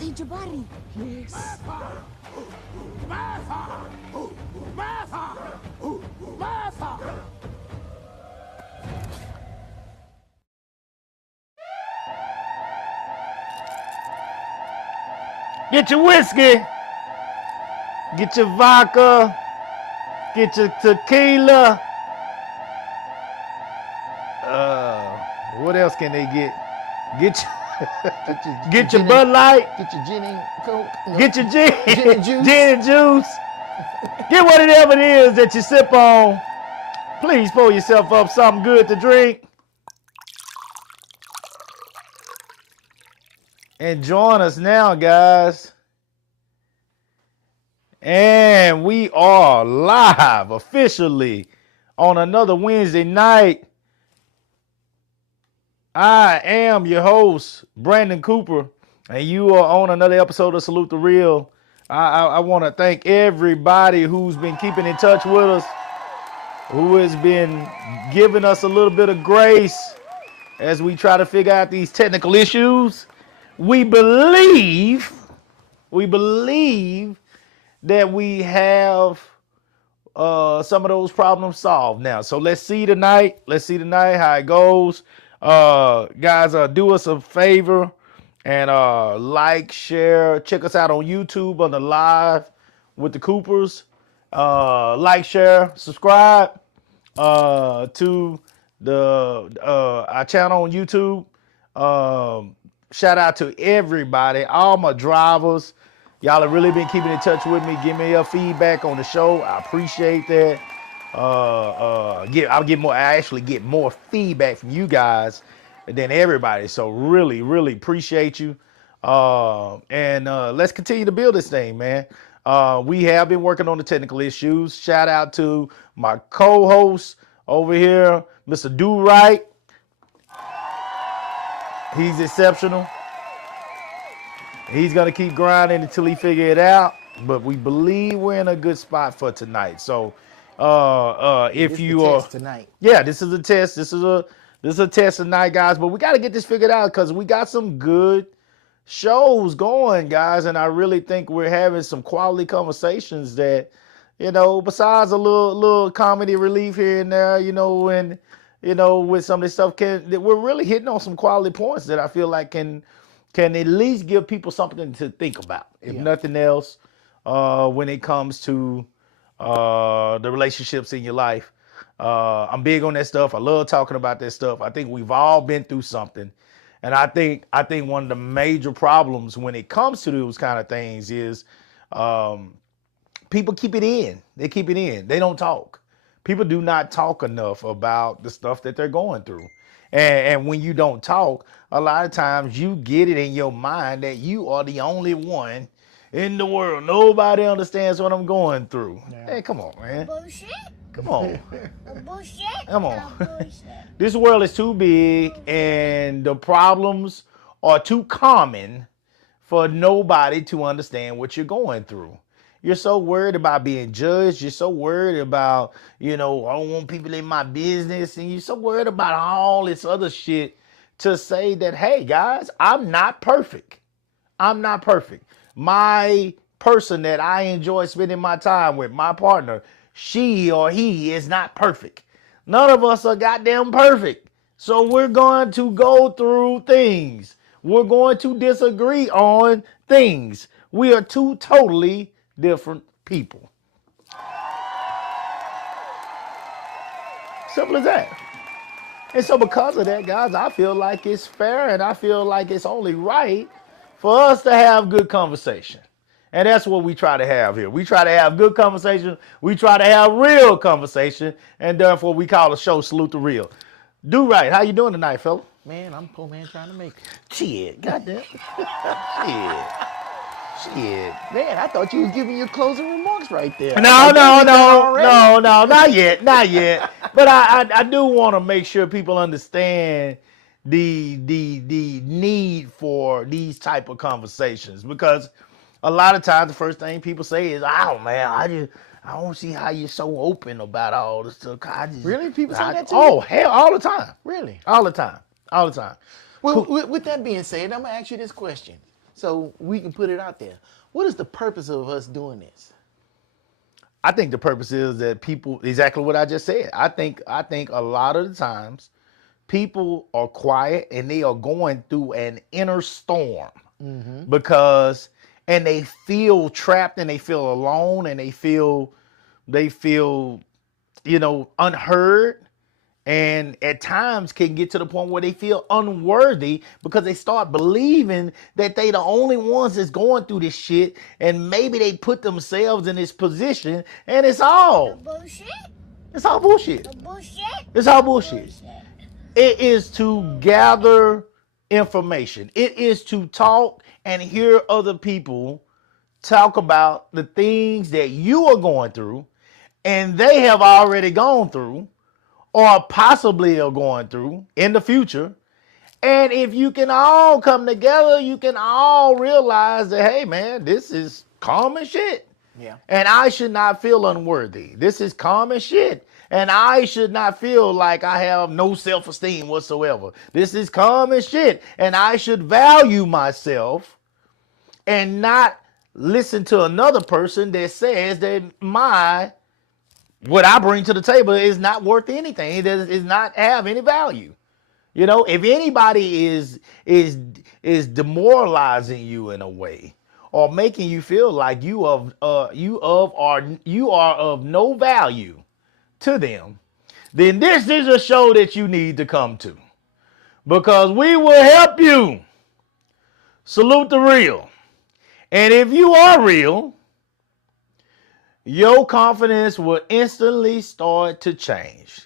Ate Jabari. Yes. Get your whiskey, get your vodka, get your tequila. What else can they get? Get get your Bud Light. Get your gin and coke. No. Get your gin, Gin and juice. gin and juice. Get whatever it is that you sip on. Please pour yourself up something good to drink. And join us now, guys. And we are live officially on another Wednesday night. I am your host, Brandon Cooper, and you are on another episode of Salute the Real. I want to thank everybody who's been keeping in touch with us, who has been giving us a little bit of grace as we try to figure out these technical issues. We believe that we have some of those problems solved now. So let's see tonight how it goes. Guys, do us a favor and like, share, check us out on YouTube on the live with the Coopers. Like, share, subscribe to the our channel on YouTube. Shout out to everybody, all my drivers. Y'all have really been keeping in touch with me. Give me your feedback on the show. I appreciate that. I actually get more feedback from you guys than everybody. So really, really appreciate you. And let's continue to build this thing, man. We have been working on the technical issues. Shout out to my co-host over here, Mr. Do Right. He's exceptional. He's going to keep grinding until he figure it out. But we believe we're in a good spot for tonight. So if you are tonight. Yeah, this is a test. This is a test tonight, guys. But we got to get this figured out because we got some good shows going, guys. And I really think we're having some quality conversations that, besides a little comedy relief here and there, and with some of this stuff, we're really hitting on some quality points that I feel like can at least give people something to think about, if nothing else, when it comes to the relationships in your life. I'm big on that stuff. I love talking about that stuff. I think we've all been through something. And I think one of the major problems when it comes to those kind of things is people keep it in. They keep it in. They don't talk. People do not talk enough about the stuff that they're going through. And when you don't talk, a lot of times you get it in your mind that you are the only one in the world. Nobody understands what I'm going through. Yeah. Hey, come on, man. Bullshit. Come on. Bullshit. Come on. Bullshit. This world is too big and the problems are too common for nobody to understand what you're going through. You're so worried about being judged. You're so worried about, I don't want people in my business. And you're so worried about all this other shit to say that, hey, guys, I'm not perfect. I'm not perfect. My person that I enjoy spending my time with, my partner, she or he is not perfect. None of us are goddamn perfect. So we're going to go through things. We're going to disagree on things. We are two totally different people. Simple as that. And so because of that, guys, I feel like it's fair and I feel like it's only right for us to have good conversation. And that's what we try to have here. We try to have good conversation. We try to have real conversation. And therefore, we call the show Salute the Real. Do right. How you doing tonight, fella? Man, I'm poor man trying to make it. Shit. Goddamn. Shit. Man, I thought you was giving your closing remarks right there. No, not yet. But I do want to make sure people understand the need for these type of conversations, because a lot of times the first thing people say is, "Oh man, I don't see how you're so open about all this stuff." Really? People say that to you? Oh hell, all the time. Really? All the time. All the time. Well, with that being said, I'm gonna ask you this question, so we can put it out there. What is the purpose of us doing this? I think the purpose is that people, exactly what I just said. I think a lot of the times people are quiet and they are going through an inner storm because, and they feel trapped and they feel alone and they feel, unheard. And at times can get to the point where they feel unworthy because they start believing that they the only ones that's going through this shit, and maybe they put themselves in this position, and it's all Bullshit. it's all bullshit. Bullshit. It's all bullshit. It is to gather information. It is to talk and hear other people talk about the things that you are going through and they have already gone through or possibly are going through in the future. And if you can all come together, you can all realize that, hey, man, this is common shit. Yeah. And I should not feel unworthy. This is common shit. And I should not feel like I have no self-esteem whatsoever. This is common shit. And I should value myself and not listen to another person that says that what I bring to the table is not worth anything. It does not have any value. You know, if anybody is demoralizing you in a way or making you feel like you are of no value to them, then this is a show that you need to come to, because we will help you salute the real. And if you are real, your confidence will instantly start to change.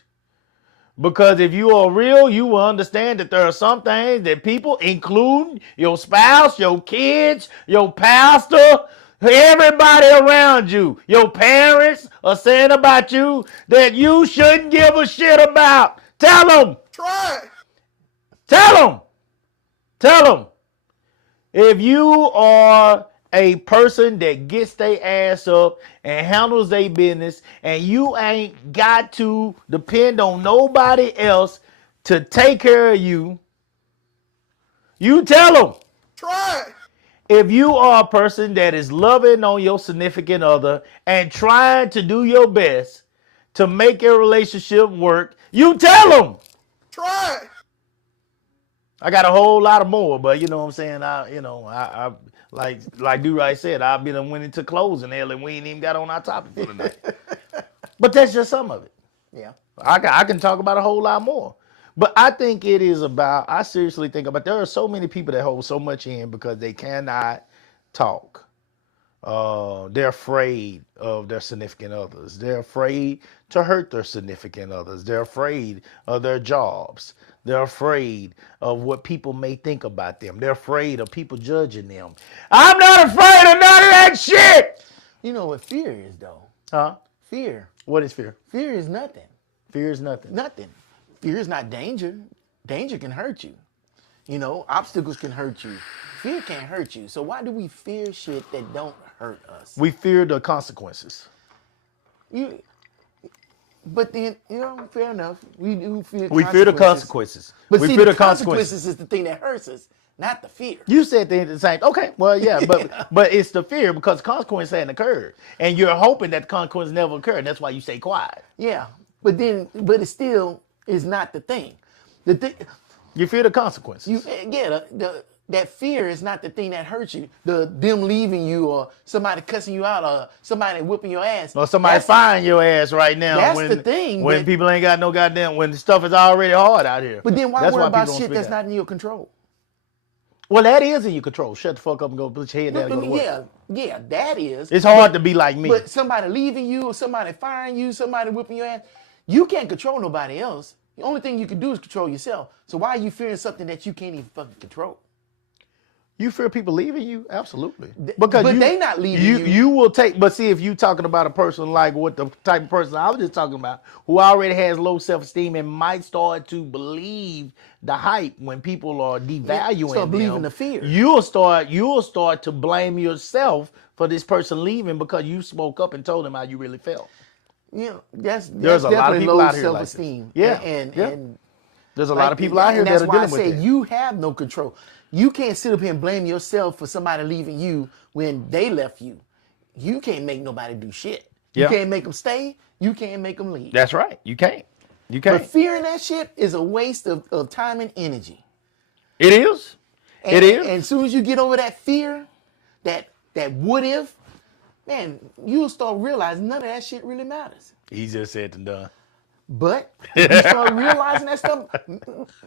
Because if you are real, you will understand that there are some things that people, including your spouse, your kids, your pastor, everybody around you, your parents, are saying about you that you shouldn't give a shit about. Tell them. Try it. Tell them. Tell them. If you are a person that gets their ass up and handles their business, and you ain't got to depend on nobody else to take care of you, you tell them. Try it. If you are a person that is loving on your significant other and trying to do your best to make your relationship work, you tell them. Try it. I got a whole lot of more, but you know what I'm saying? I like Do-Right said, I've been went into closing hell and we ain't even got on our topic for tonight. But that's just some of it. Yeah. I can talk about a whole lot more. But I think it is about, I seriously think about, there are so many people that hold so much in because they cannot talk. They're afraid of their significant others. They're afraid to hurt their significant others. They're afraid of their jobs. They're afraid of what people may think about them. They're afraid of people judging them. I'm not afraid of none of that shit. You know what fear is, though? Huh? Fear. What is fear? Fear is nothing. Fear is nothing. Nothing. Fear is not danger. Danger can hurt you. You know, obstacles can hurt you. Fear can't hurt you. So why do we fear shit that don't hurt us? We fear the consequences. But then, fair enough. We do fear We fear the consequences. But we see, fear the consequences is the thing that hurts us, not the fear. You said the same. Okay, well, yeah, but it's the fear because consequence hadn't occurred, and you're hoping that the consequence never occurred. And that's why you stay quiet. Yeah, but it still is not the thing. The thing, You fear the consequences. that fear is not the thing that hurts you. Them leaving you, or somebody cussing you out, or somebody whipping your ass, or somebody firing your ass right now. That's the thing. When people ain't got no goddamn, when stuff is already hard out here. But then why worry about shit that's not in your control? Well, that is in your control. Shut the fuck up and go put your head down and go to work. Yeah, that is. It's hard to be like me. But somebody leaving you, or somebody firing you, somebody whipping your ass, you can't control nobody else. The only thing you can do is control yourself. So why are you fearing something that you can't even fucking control? You fear people leaving you? Absolutely. But they not leaving you. You will take, but see, if you talking about a person like what the type of person I was just talking about, who already has low self-esteem and might start to believe the hype when people are devaluing start believing them, the fear. You'll start to blame yourself for this person leaving because you spoke up and told them how you really felt. That's There's a lot of definitely people low out here like self-esteem. this. Yeah. And There's a lot of people out here that are that's why I dealing with say it. you have no control. You can't sit up here and blame yourself for somebody leaving you when they left you. You can't make nobody do shit. You Yeah. can't make them stay. You can't make them leave. That's right. You can't. You But can't. fearing that shit is a waste of time and energy. It is. And, It is. And as soon as you get over that fear, that what if, man, you'll start realizing none of that shit really matters. Easier said than done. But if you start realizing that stuff,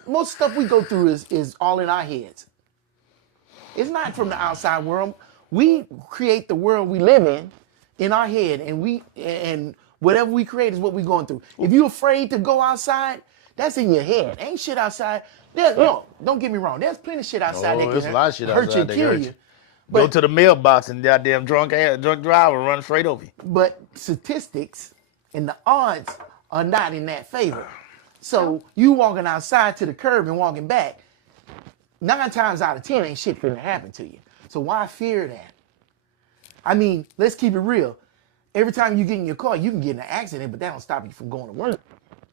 most stuff we go through is all in our heads. It's not from the outside world. We create the world we live in our head, and whatever we create is what we're going through. If you're afraid to go outside, that's in your head. Ain't shit outside. No, don't get me wrong. There's plenty of shit outside that there's can a lot of shit hurt outside you and that kill hurt you. you. Go But- to the mailbox and goddamn drunk driver run straight over you. But statistics and the odds are not in that favor. So you walking outside to the curb and walking back, 9 times out of 10 ain't shit finna happen to you. So why fear that? I mean, let's keep it real. Every time you get in your car, you can get in an accident, but that don't stop you from going to work.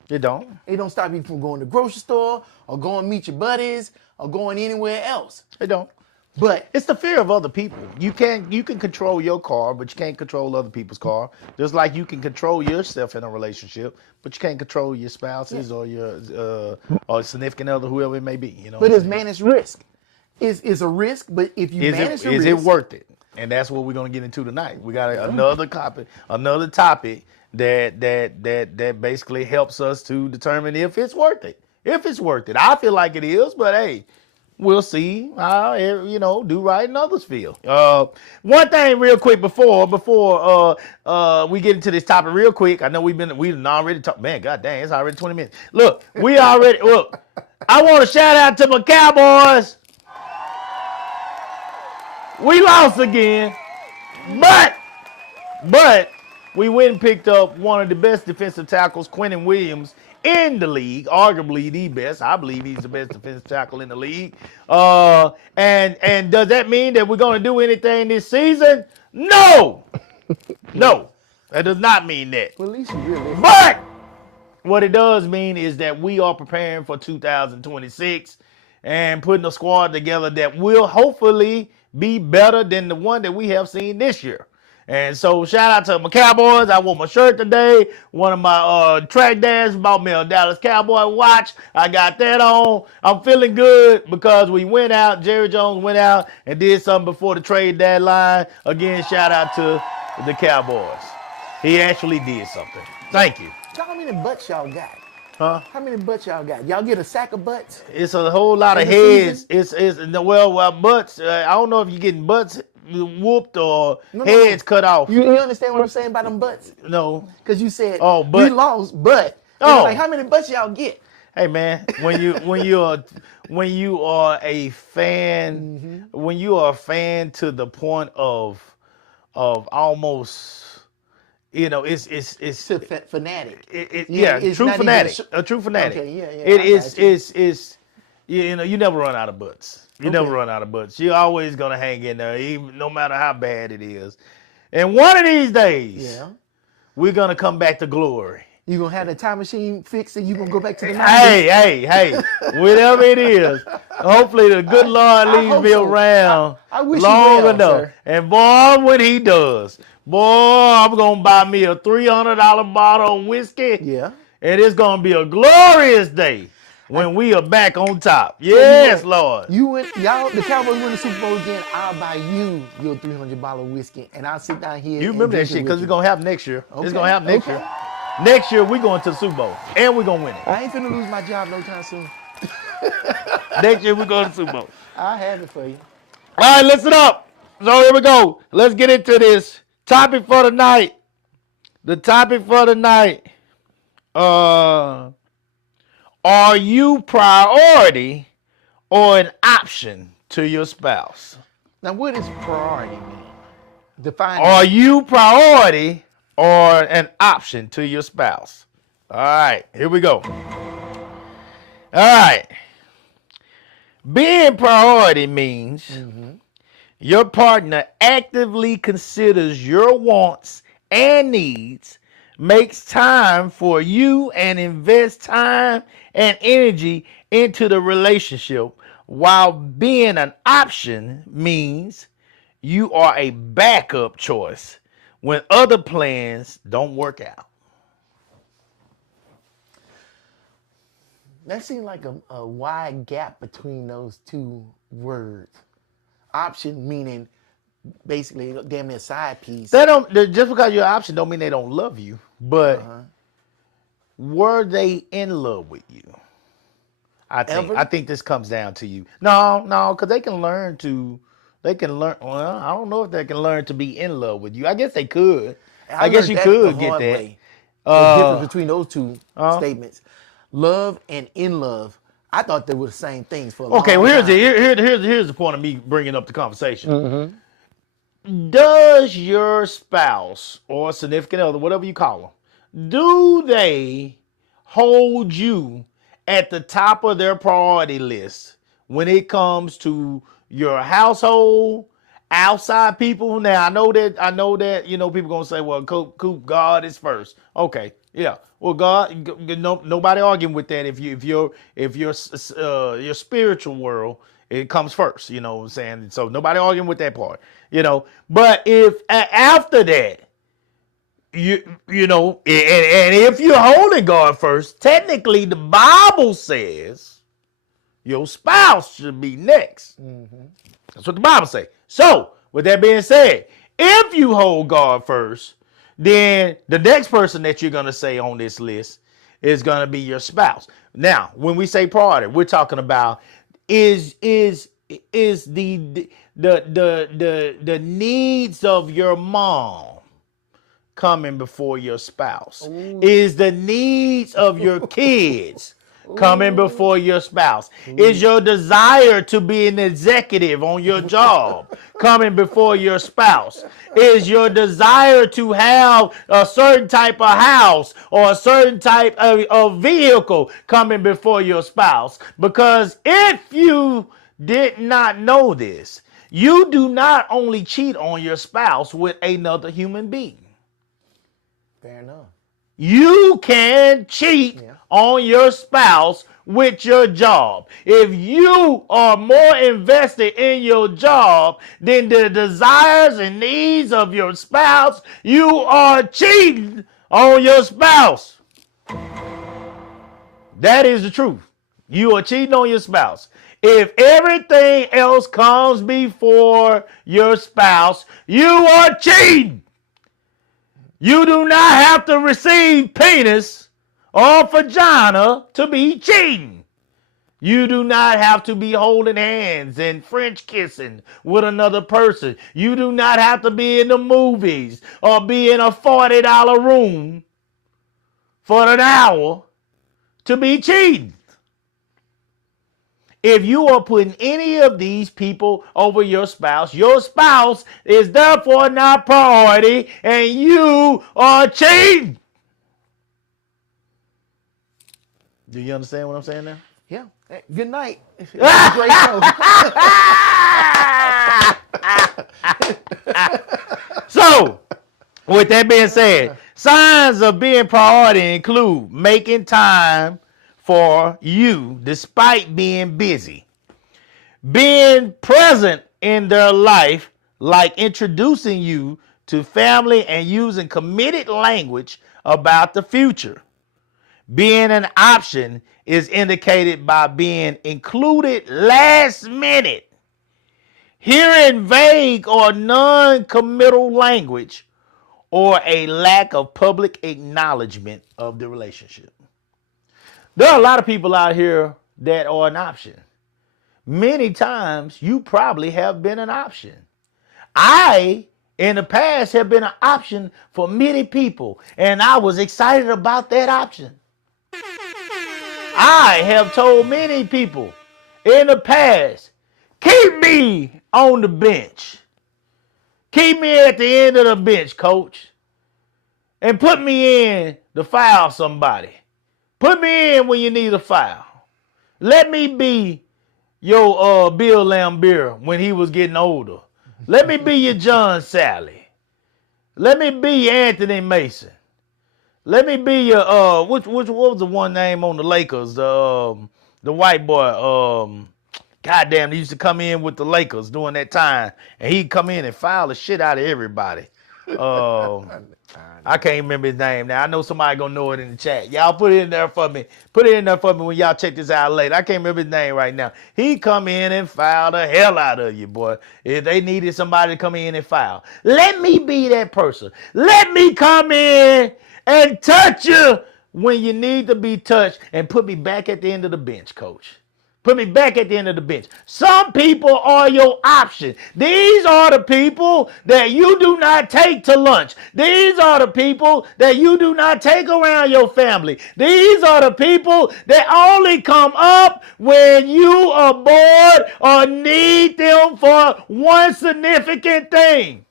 You don't. It don't stop you from going to the grocery store or going meet your buddies or going anywhere else. It don't. But It's the fear of other people. You can control your car, but you can't control other people's car. Just like you can control yourself in a relationship, but you can't control your spouses or your or significant other, whoever it may be. You know. but it's managed risk. It's a risk, but if you manage the is risk, it worth it? And that's what we're gonna get into tonight. We got another topic that basically helps us to determine if it's worth it. If it's worth it, I feel like it is, but hey, we'll see how do right and others feel. One thing real quick before we get into this topic real quick. I know we've already talked. Man, god dang, it's already 20 minutes. Look, I want to shout out to my Cowboys. We lost again, but we went and picked up one of the best defensive tackles, Quentin Williams, in the league, arguably the best. I believe he's the best defensive tackle in the league. And does that mean that we're going to do anything this season? No, no, that does not mean that. well, at least you realistic. But what it does mean is that we are preparing for 2026 and putting a squad together that will hopefully be better than the one that we have seen this year. And so shout out to my Cowboys. I wore my shirt today. One of my track dads bought me a Dallas Cowboy watch. I got that on. I'm feeling good because we went out. Jerry Jones went out and did something before the trade deadline. Again, shout out to the Cowboys. He actually did something. Thank you. How many butts y'all got? Huh? How many butts y'all got? Y'all get a sack of butts? It's a whole lot of In the heads. season? Butts. I don't know if you're getting butts whooped or No. heads cut off. You understand what I'm saying about them butts? No. Because you said Oh, we but- lost, but Oh. like how many butts y'all get? Hey man, when you are a fan, when you are a fan to the point of almost, it's Fanatic. yeah, it's true not even fanatic, a true fanatic. Okay, yeah, It I is got you. you never run out of butts. You never Okay. run out of butts. You're always gonna hang in there, even no matter how bad it is. And one of these days, Yeah. we're gonna come back to glory. You gonna have the time machine fixed and you gonna go back to the 90s? Hey, whatever it is. Hopefully the good Lord leaves hope me so. around I wish you long well, enough. sir. And boy, when he does, boy, I'm gonna buy me a $300 bottle of whiskey. Yeah. And it's gonna be a glorious day when we are back on top. Yes, Lord. The Cowboys win the Super Bowl again. I'll buy you your $300 whiskey, and I'll sit down here. You and remember that drink it shit with because you. it's gonna happen next year. It's Okay, gonna happen next okay. year. Next year we going to the Super Bowl and we're gonna win it. I ain't finna lose my job no time soon. Next year we go to the Super Bowl. I'll have it for you. All right, listen up. So here we go. Let's get into this topic for the night. The topic for the night. Are you priority or an option to your spouse? Now, what does priority mean? Define Are it. you priority or an option to your spouse? All right, here we go. All right. Being priority means your partner actively considers your wants and needs makes time for you and invests time and energy into the relationship, while being an option means you are a backup choice when other plans don't work out. That seems like a wide gap between those two words. Option meaning basically damn near side piece. They don't just because you're an option don't mean they don't love you, but were they in love with you? I think this comes down to you. No, because they can learn. Well, I don't know if they can learn to be in love with you. I guess they could. I guess learned you that could the get hard that. way. The difference between those two statements, love and in love. I thought they were the same things for a long time. Well, here's the point of me bringing up the conversation. Does your spouse or significant other, whatever you call them, do they hold you at the top of their priority list when it comes to your household, outside people? Now I know that people gonna say, well, Coop, God is first. Okay, yeah. Well, God, nobody arguing with that. If your spiritual world, it comes first. You know what I'm saying? So nobody arguing with that part. But if after that, and if you're holding God first, technically the Bible says your spouse should be next. That's what the Bible says. So with that being said, if you hold God first, then the next person that you're gonna say on this list is gonna be your spouse. Now, when we say priority, we're talking about is the needs of your mom coming before your spouse? Ooh. Is the needs of your kids coming before your spouse? Ooh. Is your desire to be an executive on your job coming before your spouse? Is your desire to have a certain type of house or a certain type of vehicle coming before your spouse? Because if you did not know this, you do not only cheat on your spouse with another human being. Fair enough. You can cheat on your spouse with your job. If you are more invested in your job than the desires and needs of your spouse, you are cheating on your spouse. That is the truth. You are cheating on your spouse. If everything else comes before your spouse, you are cheating. You do not have to receive penis or vagina to be cheating. You do not have to be holding hands and French kissing with another person. You do not have to be in the movies or be in a $40 room for an hour to be cheating. If you are putting any of these people over your spouse is therefore not priority, and you are cheating. Do you understand what I'm saying now? Yeah. Hey, good night. It's a great show. So, with that being said, signs of being priority include making time for you despite being busy, being present in their life, like introducing you to family and using committed language about the future. Being an option is indicated by being included last minute, hearing vague or non-committal language, or a lack of public acknowledgement of the relationship. There are a lot of people out here that are an option. Many times you probably have been an option. I, in the past, have been an option for many people, and I was excited about that option. I have told many people in the past, keep me on the bench. Keep me at the end of the bench, coach, and put me in to foul somebody. Put me in when you need a foul. Let me be your Bill Laimbeer when he was getting older. Let me be your John Sally. Let me be your Anthony Mason. Let me be your which what was the one name on the Lakers? The white boy. Goddamn, he used to come in with the Lakers during that time, and he'd come in and foul the shit out of everybody. I can't remember his name now. I know somebody gonna know it in the chat. Y'all put it in there for me. Put it in there for me when y'all check this out later. I can't remember his name right now. He come in and foul the hell out of you, boy. If they needed somebody to come in and foul, let me be that person. Let me come in and touch you when you need to be touched and put me back at the end of the bench, coach. Put me back at the end of the bench. Some people are your option. These are the people that you do not take to lunch. These are the people that you do not take around your family. These are the people that only come up when you are bored or need them for one significant thing.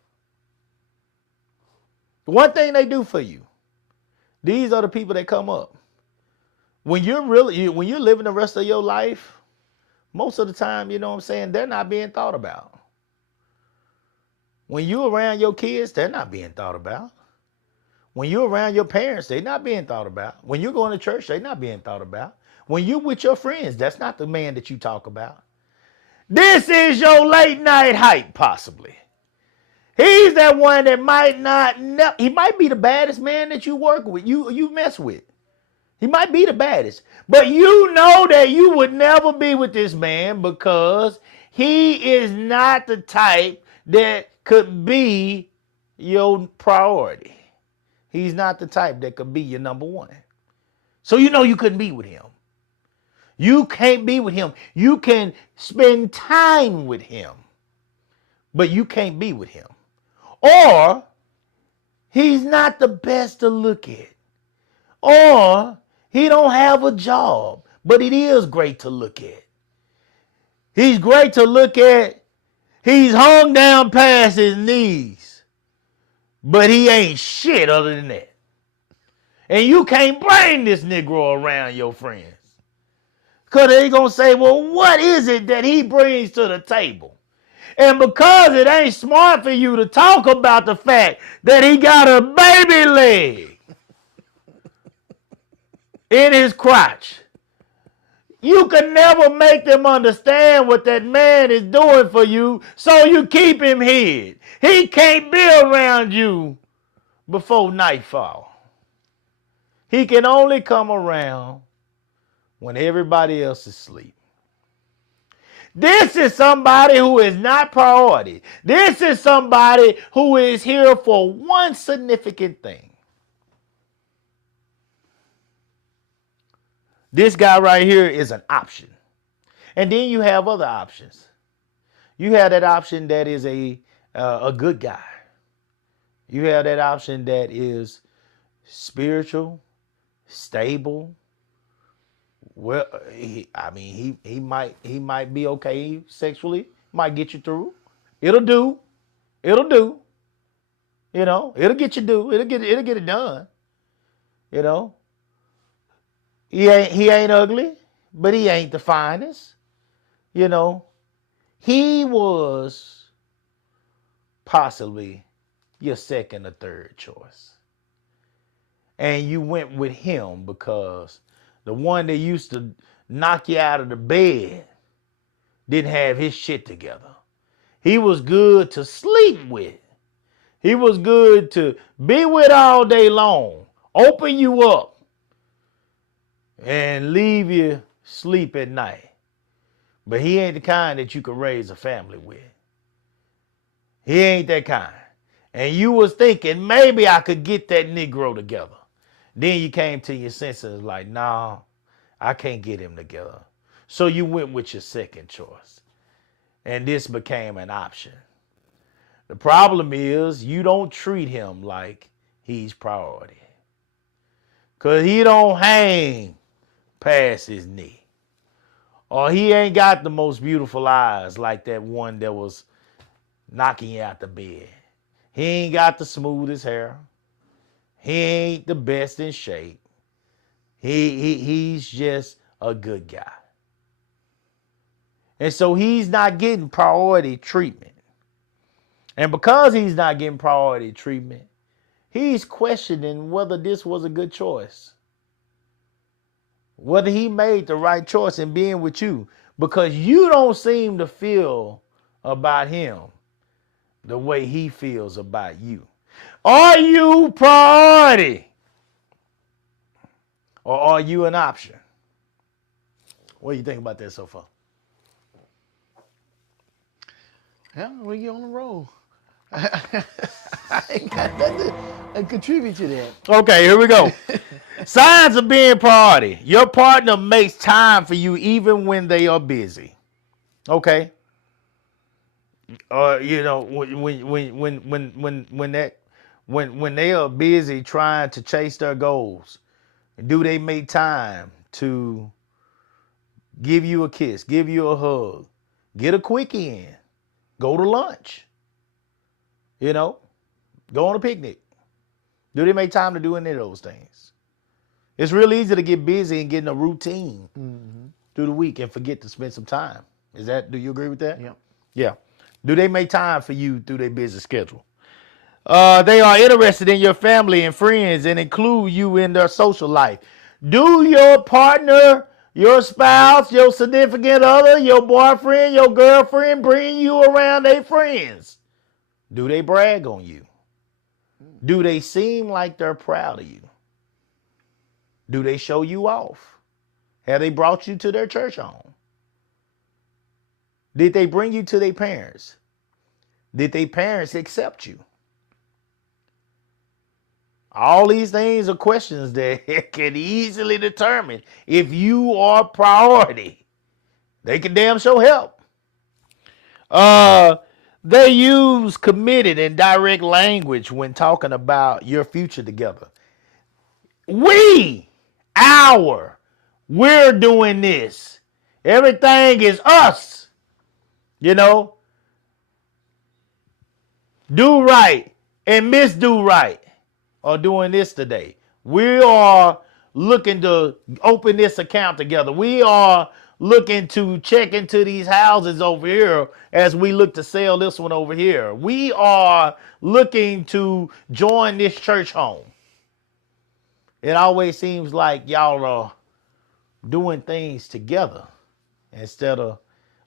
One thing they do for you. These are the people that come up. When you're living the rest of your life, most of the time, you know what I'm saying, they're not being thought about. When you're around your kids, they're not being thought about. When you're around your parents, they're not being thought about. When you're going to church, they're not being thought about. When you're with your friends, that's not the man that you talk about. This is your late night hype, possibly. He's that one that might not, he might be the baddest man that you work with, you mess with. He might be the baddest, but you know that you would never be with this man because he is not the type that could be your priority. He's not the type that could be your number one. So you know you couldn't be with him. You can't be with him. You can spend time with him, but you can't be with him. Or he's not the best to look at. Or he don't have a job, but it is great to look at. He's great to look at. He's hung down past his knees, but he ain't shit other than that. And you can't bring this Negro around your friends. Because they going to say, well, what is it that he brings to the table? And because it ain't smart for you to talk about the fact that he got a baby leg in his crotch, you can never make them understand what that man is doing for you, so you keep him hid. He can't be around you before nightfall. He can only come around when everybody else is asleep. This is somebody who is not priority. This is somebody who is here for one significant thing. This guy right here is an option. And then you have other options. You have that option that is a good guy. You have that option that is spiritual, stable. Well, he might be okay sexually. Might get you through. It'll do. You know, it'll get you through. It'll get it done. You know. He ain't ugly, but he ain't the finest. You know, he was possibly your second or third choice. And you went with him because the one that used to knock you out of the bed didn't have his shit together. He was good to sleep with. He was good to be with all day long, open you up, and leave you sleep at night. But he ain't the kind that you could raise a family with. He ain't that kind. And you was thinking, maybe I could get that Negro together. Then you came to your senses like, nah, I can't get him together. So you went with your second choice. And this became an option. The problem is you don't treat him like he's priority. Because he don't hang past his knee. Or he ain't got the most beautiful eyes like that one that was knocking you out the bed. He ain't got the smoothest hair. He ain't the best in shape. He's just a good guy. And so he's not getting priority treatment. And because he's not getting priority treatment, he's questioning whether this was a good choice. Whether he made the right choice in being with you, because you don't seem to feel about him the way he feels about you. Are you priority? Or are you an option? What do you think about that so far? Yeah, we on the roll. I ain't got nothing to contribute to that. Okay, here we go. Signs of being priority. Your partner makes time for you even when they are busy. Okay. You know, when they are busy trying to chase their goals, do they make time to give you a kiss, give you a hug, get a quickie in, go to lunch, you know, go on a picnic? Do they make time to do any of those things? It's real easy to get busy and get in a routine through the week and forget to spend some time. Do you agree with that? Yeah. Yeah. Do they make time for you through their busy schedule? They are interested in your family and friends and include you in their social life. Do your partner, your spouse, your significant other, your boyfriend, your girlfriend bring you around their friends? Do they brag on you? Do they seem like they're proud of you? Do they show you off? Have they brought you to their church home? Did they bring you to their parents? Did their parents accept you? All these things are questions that can easily determine if you are priority. They can damn sure help. They use committed and direct language when talking about your future together. We're doing this. Everything is us. You know, do right and misdo right are doing this today. We are looking to open this account together. We are looking to check into these houses over here as we look to sell this one over here. We are looking to join this church home. It always seems like y'all are doing things together instead of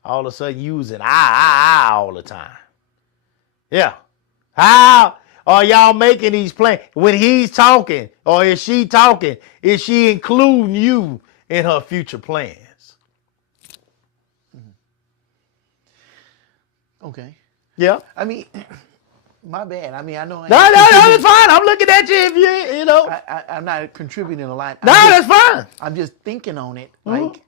all of a sudden using I all the time. Yeah. How are y'all making these plans? When he's talking or is she talking, is she including you in her future plans? Okay. Yeah. I mean, my bad. I mean, I know. No, that's fine. I'm looking at you if you know. I'm not contributing a lot. No, that's fine. I'm just thinking on it. Like,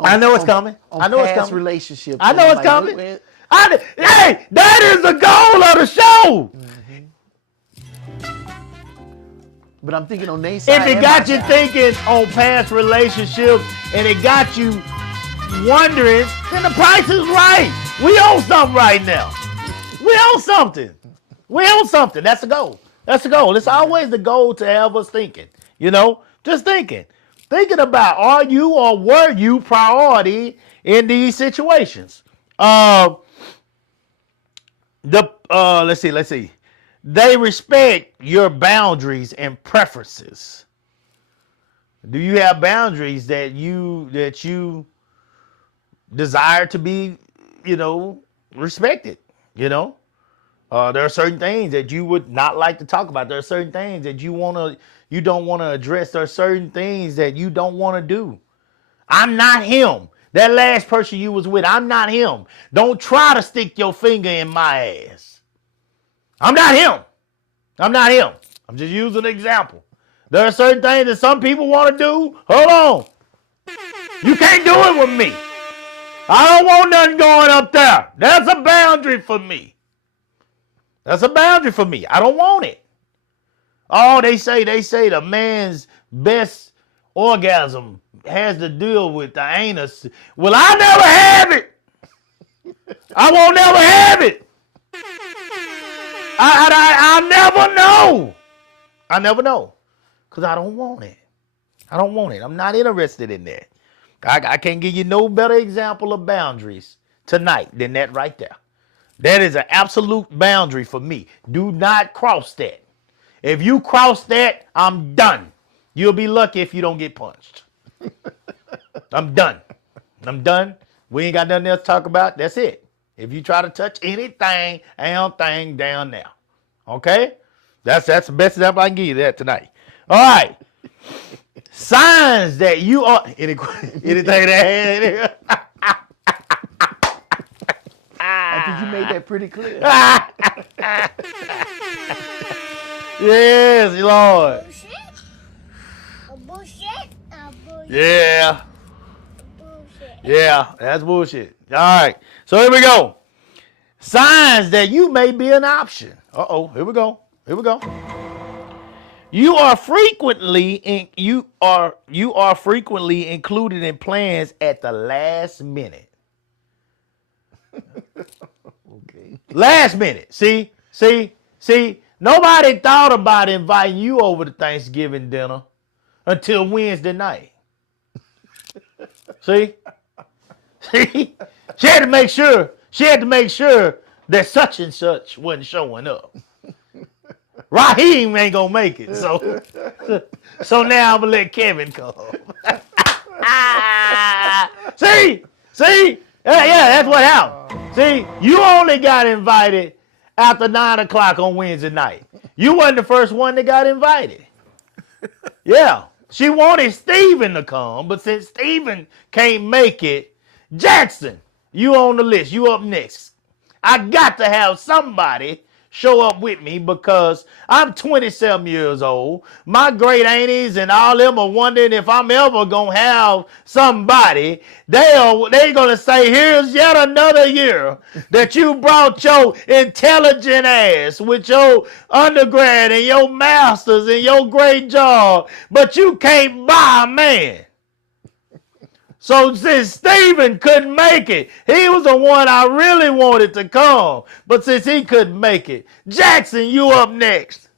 I know it's coming. I know it's coming. Relationships. I know it's coming. Hey, that is the goal of the show. But I'm thinking on their side. If it got you thinking on past relationships and it got you wondering, then the price is right. We own something right now. We own something. We own something. That's the goal. That's the goal. It's always the goal to have us thinking. You know, just thinking. Thinking about, are you or were you priority in these situations? Let's see. They respect your boundaries and preferences. Do you have boundaries that you desire to be, respected? There are certain things that you would not like to talk about. There are certain things that you don't want to address. There are certain things that you don't want to do. I'm not him. That last person you was with, I'm not him. Don't try to stick your finger in my ass. I'm not him. I'm not him. I'm just using an example. There are certain things that some people want to do. Hold on. You can't do it with me. I don't want nothing going up there. That's a boundary for me. That's a boundary for me. I don't want it. Oh, they say the man's best orgasm has to deal with the anus. Well, I never have it. I won't never have it. I never know. I never know. Because I don't want it. I don't want it. I'm not interested in that. I can't give you no better example of boundaries tonight than that right there. That is an absolute boundary for me. Do not cross that. If you cross that, I'm done. You'll be lucky if you don't get punched. I'm done. I'm done. We ain't got nothing else to talk about. That's it. If you try to touch anything, thing down there. Okay? That's the best example I can give you that tonight. All right. Signs that you are anything that had. I think you made that pretty clear. Yes, Lord. Bullshit. A bullshit. A bullshit. Yeah. Bullshit. Yeah, that's bullshit. All right. So here we go. Signs that you may be an option. Uh-oh. Here we go. Here we go. You are frequently included in plans at the last minute. Okay. Last minute. See. Nobody thought about inviting you over to Thanksgiving dinner until Wednesday night. See? She had to make sure. She had to make sure that such and such wasn't showing up. Raheem ain't gonna make it, so now I'm gonna let Kevin come. See, yeah, that's what happened. See, you only got invited after 9:00 on Wednesday night. You wasn't the first one that got invited. Yeah, she wanted Steven to come, but since Steven can't make it, Jackson, you on the list. You up next. I got to have somebody show up with me because I'm 27 years old. My great aunties and all them are wondering if I'm ever going to have somebody. They going to say, here's yet another year that you brought your intelligent ass with your undergrad and your master's and your great job, but you can't buy a man. So since Steven couldn't make it, he was the one I really wanted to come. But since he couldn't make it, Jackson, you up next.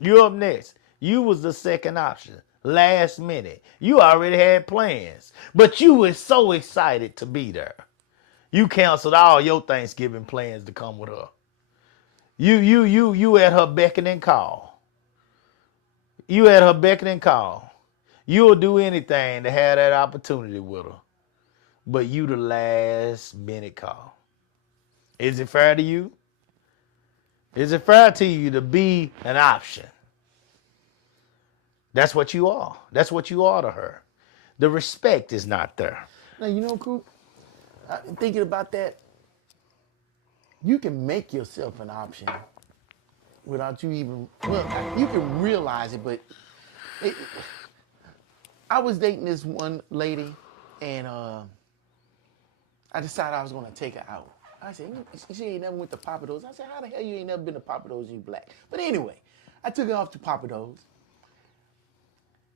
You up next. You was the second option. Last minute. You already had plans. But you were so excited to be there. You canceled all your Thanksgiving plans to come with her. You at her beckon and call. You at her beckon and call. You'll do anything to have that opportunity with her. But you the last minute call. Is it fair to you? Is it fair to you to be an option? That's what you are. That's what you are to her. The respect is not there. Now, you know, Coop, I'm thinking about that. You can make yourself an option without you even, well, you can realize it, but I was dating this one lady, and I decided I was going to take her out. I said, she ain't never went to Pappadeaux's. I said, how the hell you ain't never been to Pappadeaux's, you black? But anyway, I took her off to Pappadeaux's.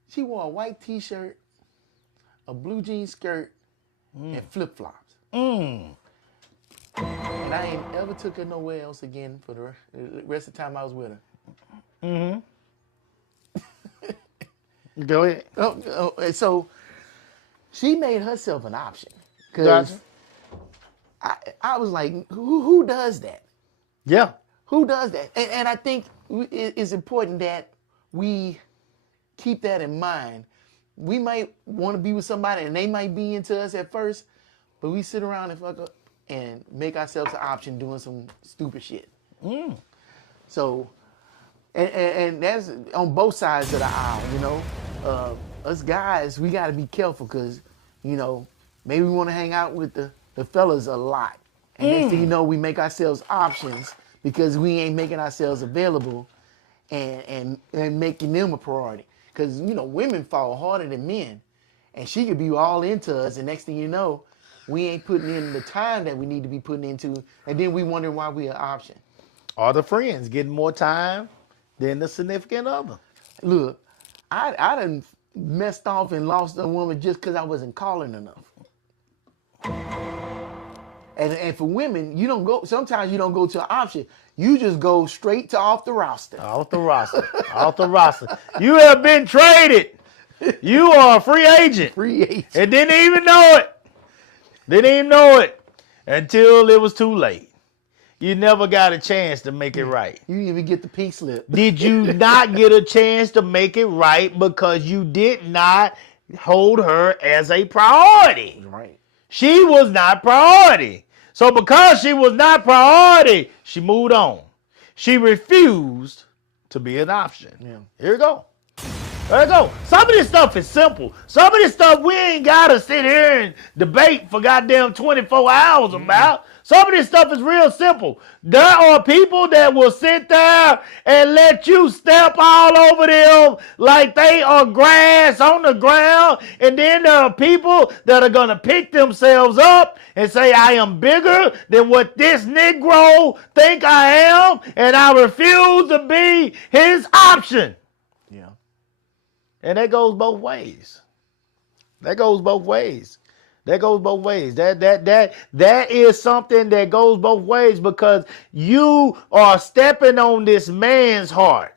She wore a white T-shirt, a blue jean skirt, and flip-flops. And I ain't ever took her nowhere else again for the rest of the time I was with her. Go ahead. So she made herself an option. Because I was like, who does that? Yeah. Who does that? And I think it's important that we keep that in mind. We might want to be with somebody and they might be into us at first, but we sit around and fuck up and make ourselves an option doing some stupid shit. So, and that's on both sides of the aisle, you know. Us guys, we got to be careful because, you know, maybe we want to hang out with the fellas a lot. And next thing you know, we make ourselves options because we ain't making ourselves available and making them a priority. Because, you know, women fall harder than men. And she could be all into us, and next thing you know, we ain't putting in the time that we need to be putting into, and then we wondering why we an option. Are the friends getting more time than the significant other? Look, I done messed off and lost a woman just because I wasn't calling enough. And for women, you don't go. Sometimes you don't go to an option. You just go straight to off the roster. Off the roster. Off the roster. You have been traded. You are a free agent. Free agent. And didn't even know it. Didn't even know it until it was too late. You never got a chance to make it right. You didn't even get the pink slip. Did you not get a chance to make it right because you did not hold her as a priority? Right. She was not priority. So because she was not priority, she moved on. She refused to be an option. Yeah. Here we go. There you go. Some of this stuff is simple. Some of this stuff we ain't got to sit here and debate for goddamn 24 hours about. Some of this stuff is real simple. There are people that will sit there and let you step all over them like they are grass on the ground. And then there are people that are going to pick themselves up and say, I am bigger than what this Negro think I am, and I refuse to be his option. Yeah. And that goes both ways. That goes both ways. That goes both ways. That is something that goes both ways because you are stepping on this man's heart.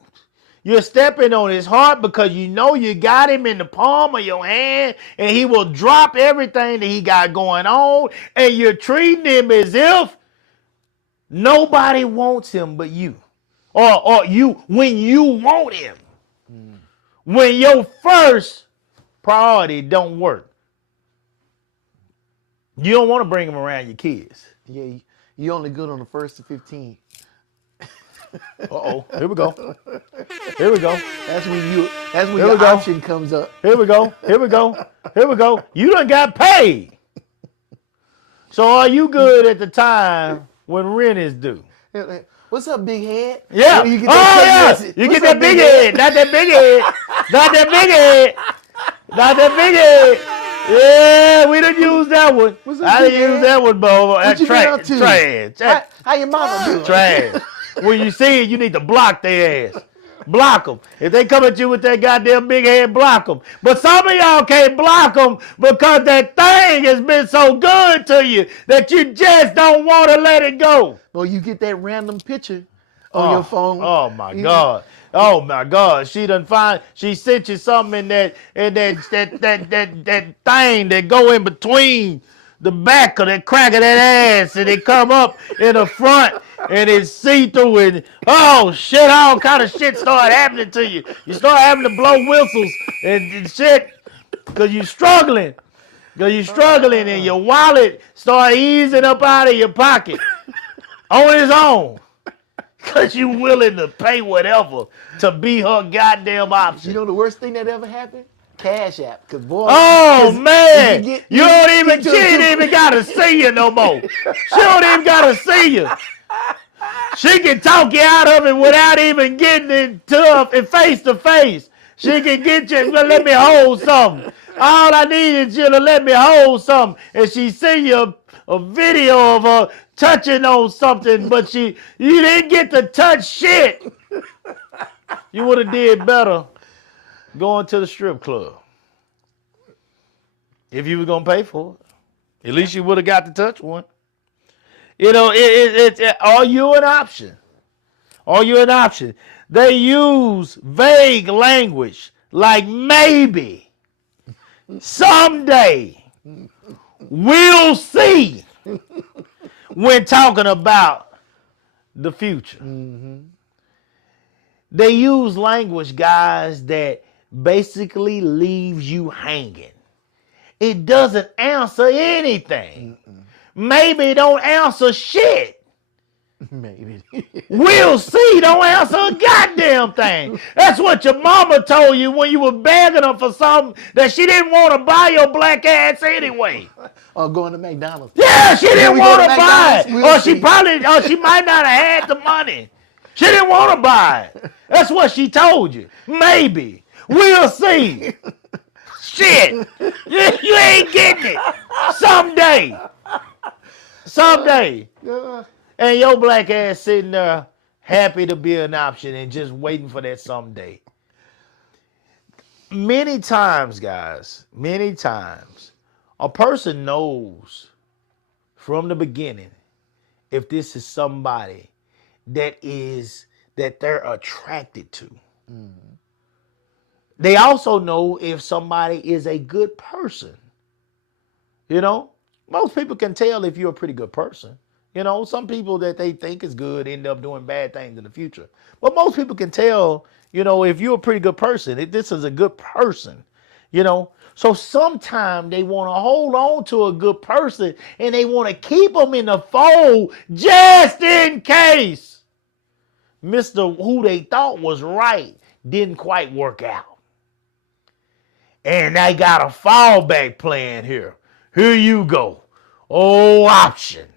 You're stepping on his heart because you know you got him in the palm of your hand and he will drop everything that he got going on, and you're treating him as if nobody wants him but you. Or you when you want him. When your first priority don't work. You don't want to bring them around your kids. Yeah, you only good on the 1st to 15. Uh-oh. Here we go. Here we go. That's when Here your we go. option comes up. Here we go. Here we go. Here we go. You done got paid. So are you good at the time when rent is due? What's up, big head? Yeah. You get Oh, that yeah. message. You What's get that up, big head. Not that big head. Not that big head. Not that big head. Yeah, we done used that one. What's up, I done big head? used that one, Bo. What you been up to? Trash. How your mama doing? Trash. When you see it, you need to block their ass. Block them. If they come at you with that goddamn big head, block them. But some of y'all can't block them because that thing has been so good to you that you just don't want to let it go. Or you get that random picture on your phone. Oh my God. Oh my God. She sent you something in that thing that go in between the back of that crack of that ass, and it come up in the front and it's see-through, and oh shit, all kind of shit start happening to you. You start having to blow whistles and shit because you're struggling. And your wallet start easing up out of your pocket on its own. Because you willing to pay whatever to be her goddamn option. You know the worst thing that ever happened? Cash App. Cause boy, Oh man, she she ain't even gotta see you no more. She don't even gotta see you. She can talk you out of it without even getting into face to face. She can get you, let me hold something. All I need is you to let me hold something. And she send you a video of her touching on something, but you didn't get to touch shit. You would have did better going to the strip club. If you were going to pay for it. At least you would have got to touch one. You know, are you an option? Are you an option? They use vague language like maybe, someday, we'll see when talking about the future. Mm-hmm. They use language, guys, that basically leaves you hanging. It doesn't answer anything. Maybe don't answer shit. Maybe. We'll see don't answer a goddamn thing. That's what your mama told you when you were begging her for something that she didn't want to buy your black ass anyway. Or going to McDonald's. Yeah, she didn't want to buy it. We'll Or she might not have had the money. She didn't want to buy it. That's what she told you. Maybe. We'll see. Shit. You ain't getting it. Someday. And your black ass sitting there happy to be an option and just waiting for that someday. Many times, guys, a person knows from the beginning if this is somebody that they're attracted to. Mm-hmm. They also know if somebody is a good person. You know, most people can tell if you're a pretty good person. You know, some people that they think is good end up doing bad things in the future. But most people can tell, you know, if you're a pretty good person, if this is a good person, you know. So sometimes they want to hold on to a good person and they want to keep them in the fold just in case Mr. who they thought was right didn't quite work out. And they got a fallback plan here. Here you go. Oh, option.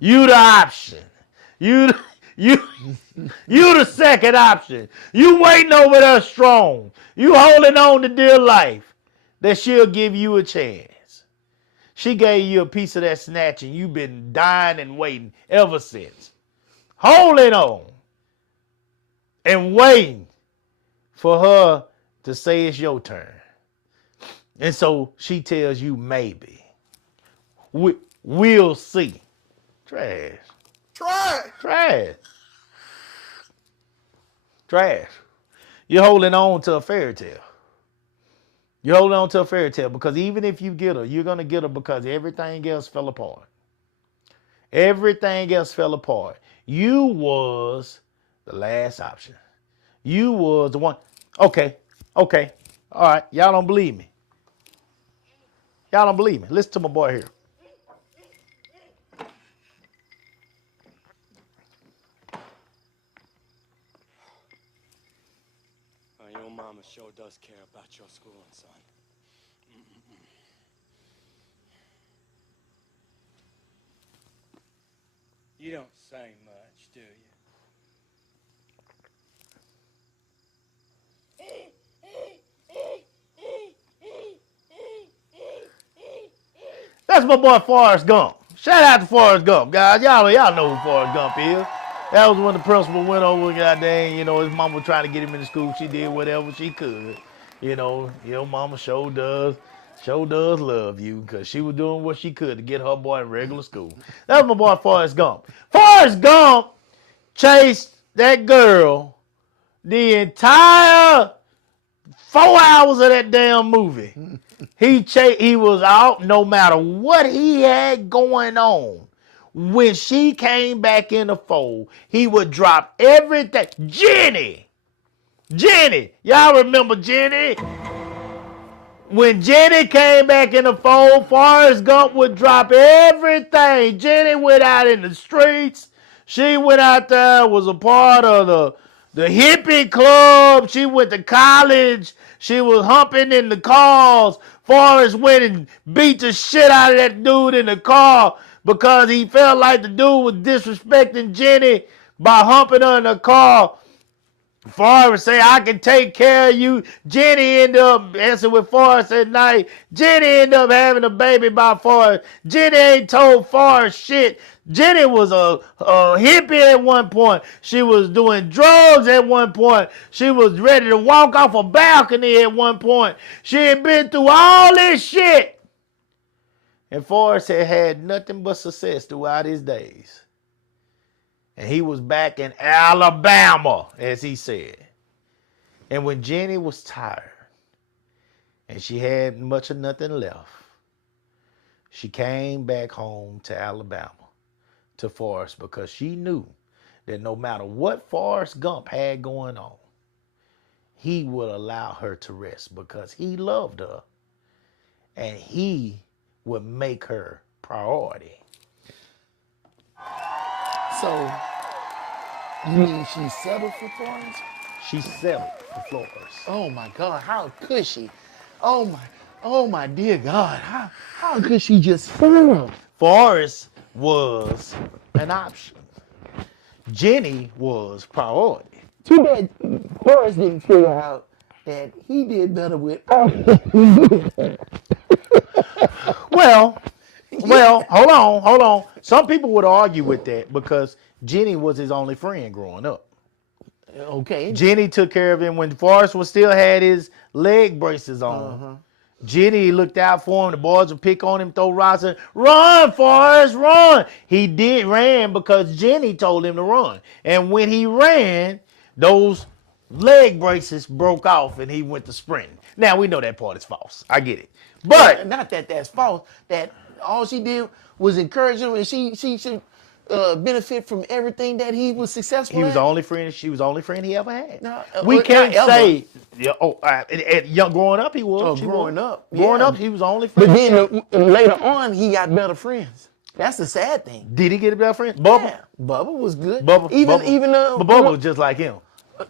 You the option. You the second option. You waiting over there strong. You holding on to dear life that she'll give you a chance. She gave you a piece of that snatch and you've been dying and waiting ever since. Holding on and waiting for her to say it's your turn. And so she tells you maybe. We'll see. Trash. Trash. You're holding on to a fairy tale. You're holding on to a fairy tale because even if you get her, you're going to get her because everything else fell apart. Everything else fell apart. You was the last option. You was the one. Okay. All right. Y'all don't believe me. Listen to my boy here. Your mama sure does care about your schooling, son. You don't say much, do you? That's my boy Forrest Gump. Shout out to Forrest Gump, guys. Y'all know who Forrest Gump is. That was when the principal went over, goddamn, you know, his mama was trying to get him into school. She did whatever she could. You know, your mama sure does love you because she was doing what she could to get her boy in regular school. That was my boy Forrest Gump. Forrest Gump chased that girl the entire 4 hours of that damn movie. He was out no matter what he had going on. When she came back in the fold, he would drop everything. Jenny, y'all remember Jenny? When Jenny came back in the fold, Forrest Gump would drop everything. Jenny went out in the streets. She went out there, was a part of the hippie club. She went to college. She was humping in the cars. Forrest went and beat the shit out of that dude in the car because he felt like the dude was disrespecting Jenny by humping her in the car. Forrest said, I can take care of you. Jenny ended up answering with Forrest at night. Jenny ended up having a baby by Forrest. Jenny ain't told Forrest shit. Jenny was a hippie at one point. She was doing drugs at one point. She was ready to walk off a balcony at one point. She had been through all this shit. And Forrest had had nothing but success throughout his days. And he was back in Alabama, as he said. And when Jenny was tired and she had much of nothing left, she came back home to Alabama to Forrest because she knew that no matter what Forrest Gump had going on, he would allow her to rest because he loved her and he would make her priority. So, you mean she settled for Forrest? She settled for Forrest. Oh my God, how could she? Oh my dear God, how could she just settle? Forrest was an option. Jenny was priority. Too bad Forrest didn't figure out that he did better with. Well, hold on. Some people would argue with that because Jenny was his only friend growing up. Okay. Jenny took care of him when Forrest still had his leg braces on. Uh-huh. Jenny looked out for him. The boys would pick on him, throw rocks, and run, Forrest, run. He ran because Jenny told him to run. And when he ran, those leg braces broke off and he went to sprinting. Now, we know that part is false. I get it. But not that that's false. That all she did was encourage him, and she benefit from everything that he was successful He was at? the only friend. She was the only friend he ever had. No, we not can't ever. say. Yeah, at young growing up, he was. Oh, She growing was. up, Growing yeah. up, he was the only But friend. then later on, he got better friends. That's the sad thing. Did he get a better friend? Bubba. Yeah, Bubba was good. Bubba. Even But Bubba was just like him.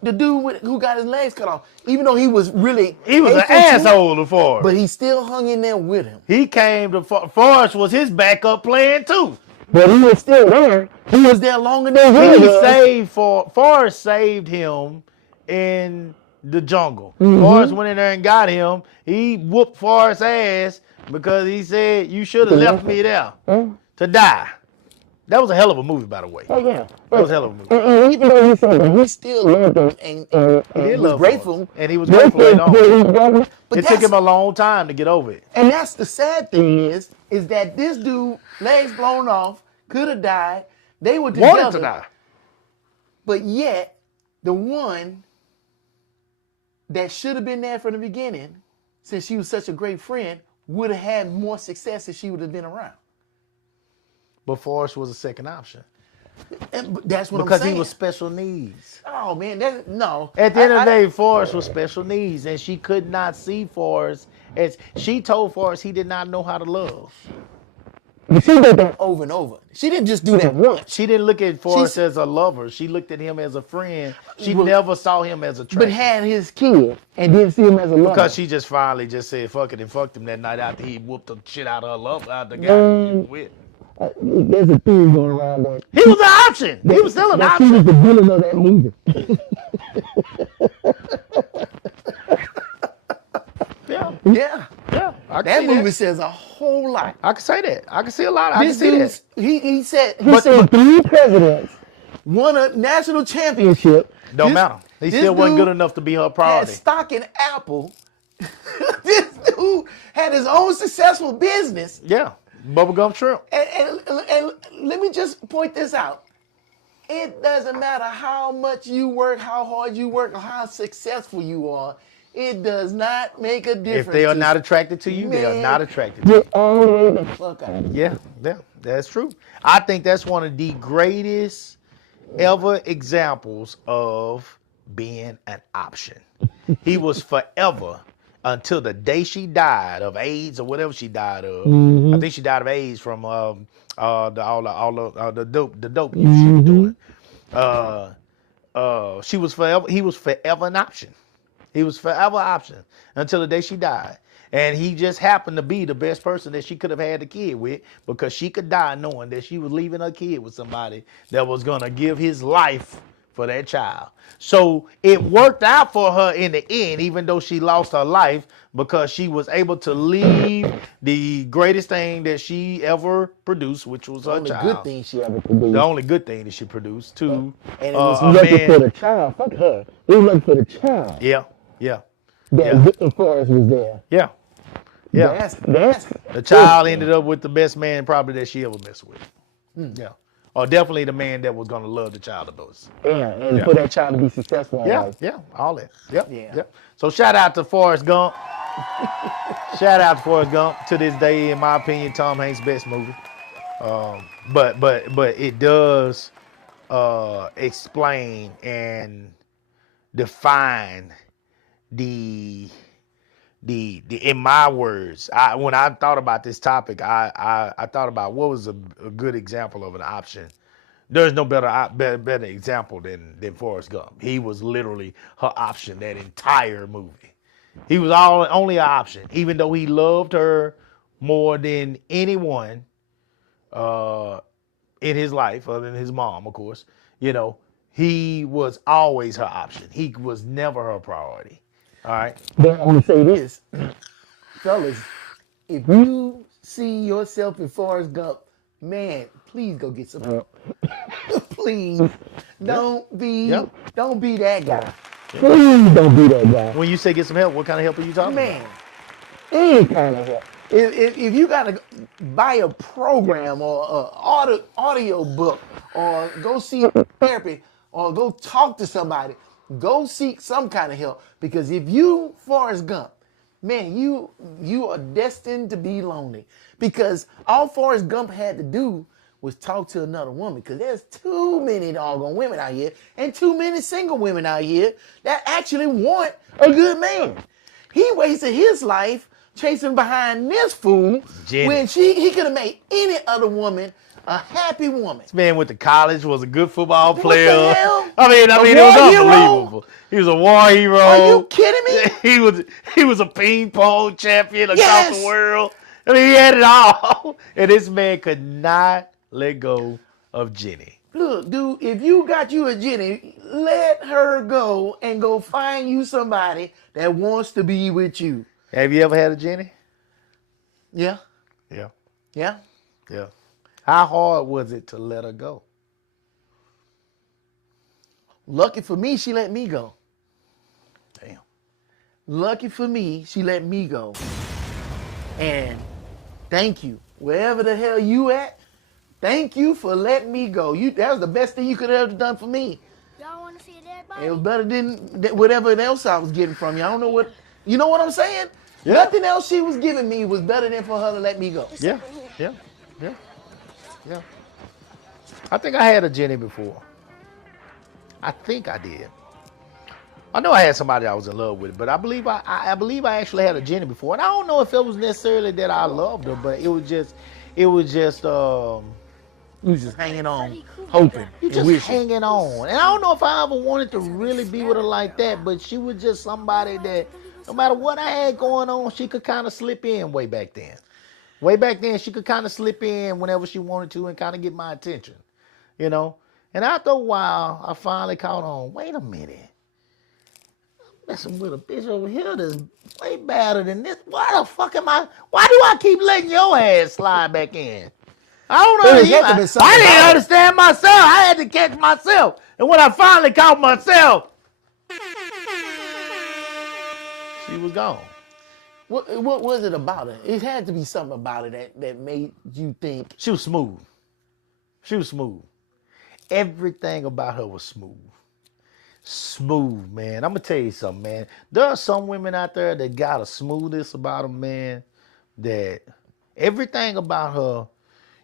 the dude who got his legs cut off, even though he was really He was an hateful to him, asshole to Forrest. but he still hung in there with him. He came to Forrest was his backup plan too. But he was still there. He was there longer than He was. saved Forrest saved him in the jungle. Mm-hmm. Forrest went in there and got him. He whooped Forrest's ass because he said, "You should have left me there to die." That was a hell of a movie, by the way. Oh yeah, That was a hell of a movie. and even though he said that, he still loved him and He did was love grateful. Forrest. And he was grateful later on. But It took him a long time to get over it. and that's the sad thing is that this dude, legs blown off, could have died. They were together, Wanted to die. but yet the one that should have been there from the beginning, since she was such a great friend, would have had more success if she would have been around. But Forrest was a second option. And that's what Because I'm saying. he was special needs. Oh man, no. At the end of the day, Forrest was special needs, and she could not see Forrest as she told Forrest he did not know how to love. She did that over and over. She didn't just do that once. She didn't look at Forrest She's- as a lover. She looked at him as a friend. She Well, never saw him as a But treasure. had his kid and didn't see him as a lover. Because she just finally just said fuck it and fucked him that night after he whooped the shit out of her love, out the guy he was with. There's a theory going around that. He was an option. He was still an That she option. was the villain of that movie. Yeah, Yeah. yeah. I can That see movie that. says a whole lot. I can say that. I can see a lot. I can This see dude's, that. he said But- 3 presidents, won a national championship. Don't This- matter. He this still wasn't dude good enough to be her Had priority. stock in Apple. This dude had his own successful business. Yeah. Bubblegum shrimp. And let me just point this out. It doesn't matter how much you work, how hard you work, or how successful you are. It does not make a difference. If they are to- not attracted to you, they are Man, not attracted to you. Get all the way the fuck out. Yeah, that's true. I think that's one of the greatest ever examples of being an option. He was forever until the day she died of AIDS or whatever she died of. I think she died of AIDS from the dope use she was doing. She was forever. He was forever an option. He was forever an option until the day she died. And he just happened to be the best person that she could have had a kid with, because she could die knowing that she was leaving her kid with somebody that was going to give his life for that child. So it worked out for her in the end, even though she lost her life, because she was able to leave the greatest thing that she ever produced, which was her Only child. good thing she ever produced. The only good thing that she produced, to And it a was looking man. for the child. Fuck her. It was looking for the child. Yeah, yeah, That yeah. Victor Forrest was there. yeah, yeah. That's The child ended up with the best man probably that she ever messed with. Yeah. Or definitely the man that was going to love the child the most. Yeah, and Yeah. for that child to be successful in Yeah, life. yeah, all that. Yep, Yeah. yep. So shout out to Forrest Gump. Shout out to Forrest Gump. To this day, in my opinion, Tom Hanks' best movie. But it does explain and define the in my words, when I thought about this topic, I thought about what was a good example of an option. There's no better example than Forrest Gump. He was literally her option that entire movie. He was only an option, even though he loved her more than anyone in his life, other than his mom, of course. You know, he was always her option. He was never her priority. All right. But I want to say this, fellas, if you see yourself in Forrest Gump, man, please go get some help. Please, don't be that guy. Please don't be that guy. When you say get some help, what kind of help are you talking Man, about? any kind of help. If you gotta buy a program or an audio book or go see therapy or go talk to somebody, go seek some kind of help, because if you Forrest Gump, man, you are destined to be lonely, because all Forrest Gump had to do was talk to another woman, because there's too many doggone women out here and too many single women out here that actually want a good man. He wasted his life chasing behind this fool Jenny. when he could have made any other woman a happy woman. This man went to college, was a good football What player. the hell? I mean, A it was war hero? unbelievable. He was a war hero. Are you kidding me? He was a ping pong champion across Yes. the world. I mean, he had it all. And this man could not let go of Jenny. Look, dude, if you got you a Jenny, let her go and go find you somebody that wants to be with you. Have you ever had a Jenny? Yeah, Yeah. yeah. Yeah. How hard was it to let her go? Lucky for me, she let me go. Damn. Lucky for me, she let me go. And thank you. Wherever the hell you at, thank you for letting me go. That was the best thing you could have ever done for me. Y'all want to see a dead body? It was better than whatever else I was getting from you. I don't know what, you know what I'm saying? Yeah. Nothing else she was giving me was better than for her to let me go. Yeah. Yeah. Yeah. Yeah. I think I had a Jenny before. I think I did. I know I had somebody I was in love with, but I believe I believe I actually had a Jenny before. And I don't know if it was necessarily that I loved her, but it was just You was just hanging on, hoping, you and just wishing. hanging on. And I don't know if I ever wanted to really be with her like that, but she was just somebody that no matter what I had going on, she could kind of slip in way back then. Way back then, she could kind of slip in whenever she wanted to and kind of get my attention, you know? And after a while, I finally caught on, wait a minute. I'm messing with a bitch over here that's way better than this. Why the fuck am I, why do I keep letting your ass slide back in? I don't know. There had to be something I didn't about it. understand myself. I had to catch myself. And when I finally caught myself, she was gone. What was it about her? It had to be something about her that made you think. She was smooth. She was smooth. Everything about her was smooth. Smooth, man. I'm going to tell you something, man. There are some women out there that got a smoothness about them, man, that everything about her,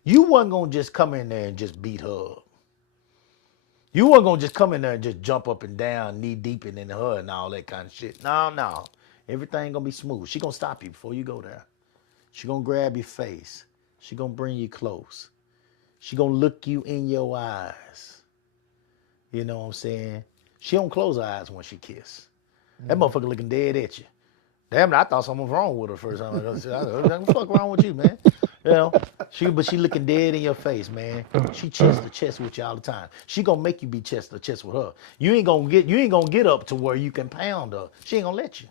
you wasn't going to just come in there and just beat her up. You wasn't going to just come in there and just jump up and down, knee deep in her and all that kind of shit. No. Everything going to be smooth. She going to stop you before you go there. She going to grab your face. She going to bring you close. She going to look you in your eyes. You know what I'm saying? She don't close her eyes when she kiss. That motherfucker looking dead at you. Damn it, I thought something was wrong with her first time. What the fuck wrong with you, man? You know, but she looking dead in your face, man. She chest to chest with you all the time. She gonna make you be chest to chest with her. You ain't gonna get up to where you can pound her. She ain't gonna let you.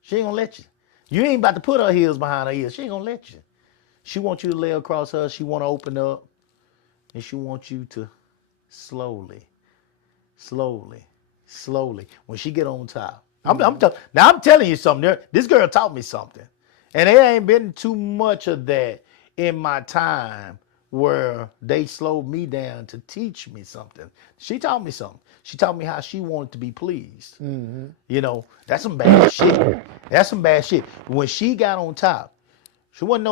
She ain't gonna let you. You ain't about to put her heels behind her ears. She ain't gonna let you. She wants you to lay across her. She want to open up, and she wants you to slowly. When she get on top, I'm telling you something. This girl taught me something, and there ain't been too much of that in my time where they slowed me down to teach me something. She taught me something. She taught me how she wanted to be pleased. Mm-hmm. You know, that's some bad shit. That's some bad shit. When she got on top, it wasn't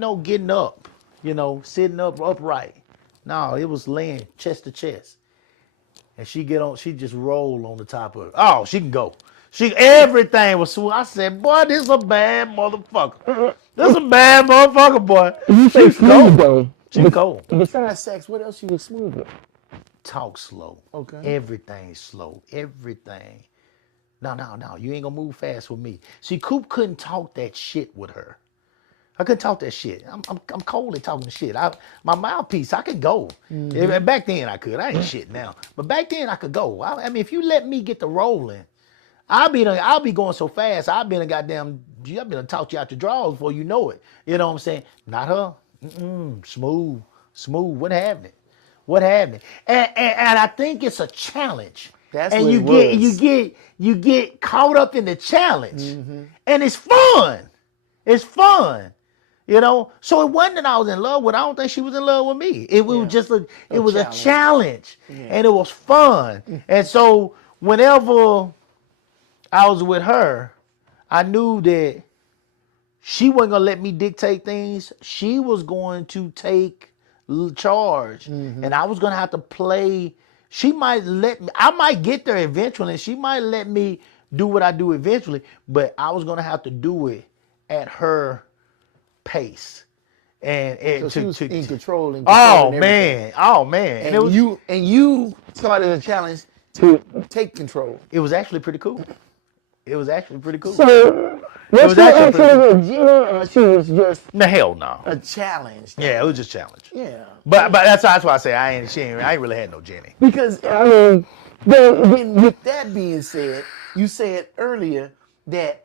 no getting up, you know, sitting up upright. No, it was laying chest to chest. And she just roll on the top of it. Oh, she can go. Everything was smooth. I said, boy, this is a bad motherfucker. This is a bad motherfucker, boy. She smooth though. She cold. Besides sex, what else you was smooth with? Talk slow. Okay. Everything slow. Everything. No. You ain't gonna move fast with me. See, Coop couldn't talk that shit with her. I couldn't talk that shit. I'm cold at talking shit. My mouthpiece, I could go. Mm-hmm. Back then I could. I ain't shit now. But back then I could go. I mean, if you let me get the rolling, I'll be going so fast. I've been taught you out your drawers before you know it. You know what I'm saying? Not her. Smooth. What happened? And I think it's a challenge. That's and what it was. you get caught up in the challenge, and it's fun. It's fun. You know, so it wasn't that I was in love with her. I don't think she was in love with me. It was just a challenge, and it was fun. And so whenever I was with her, I knew that she wasn't gonna let me dictate things. She was going to take charge, and I was gonna have to play. She might let me. I might get there eventually, and she might let me do what I do eventually. But I was gonna have to do it at her pace, and So she was in control. And oh controlling man, oh man, everything. it was, And you started a challenge to take control. it was actually pretty cool. It was actually pretty cool. So, was was she actually actually a genie or she was just No, hell no. A challenge. Yeah, it was just challenge. Yeah. But that's why I say I ain't really had no Jenny. Because I mean, with that being said, you said earlier that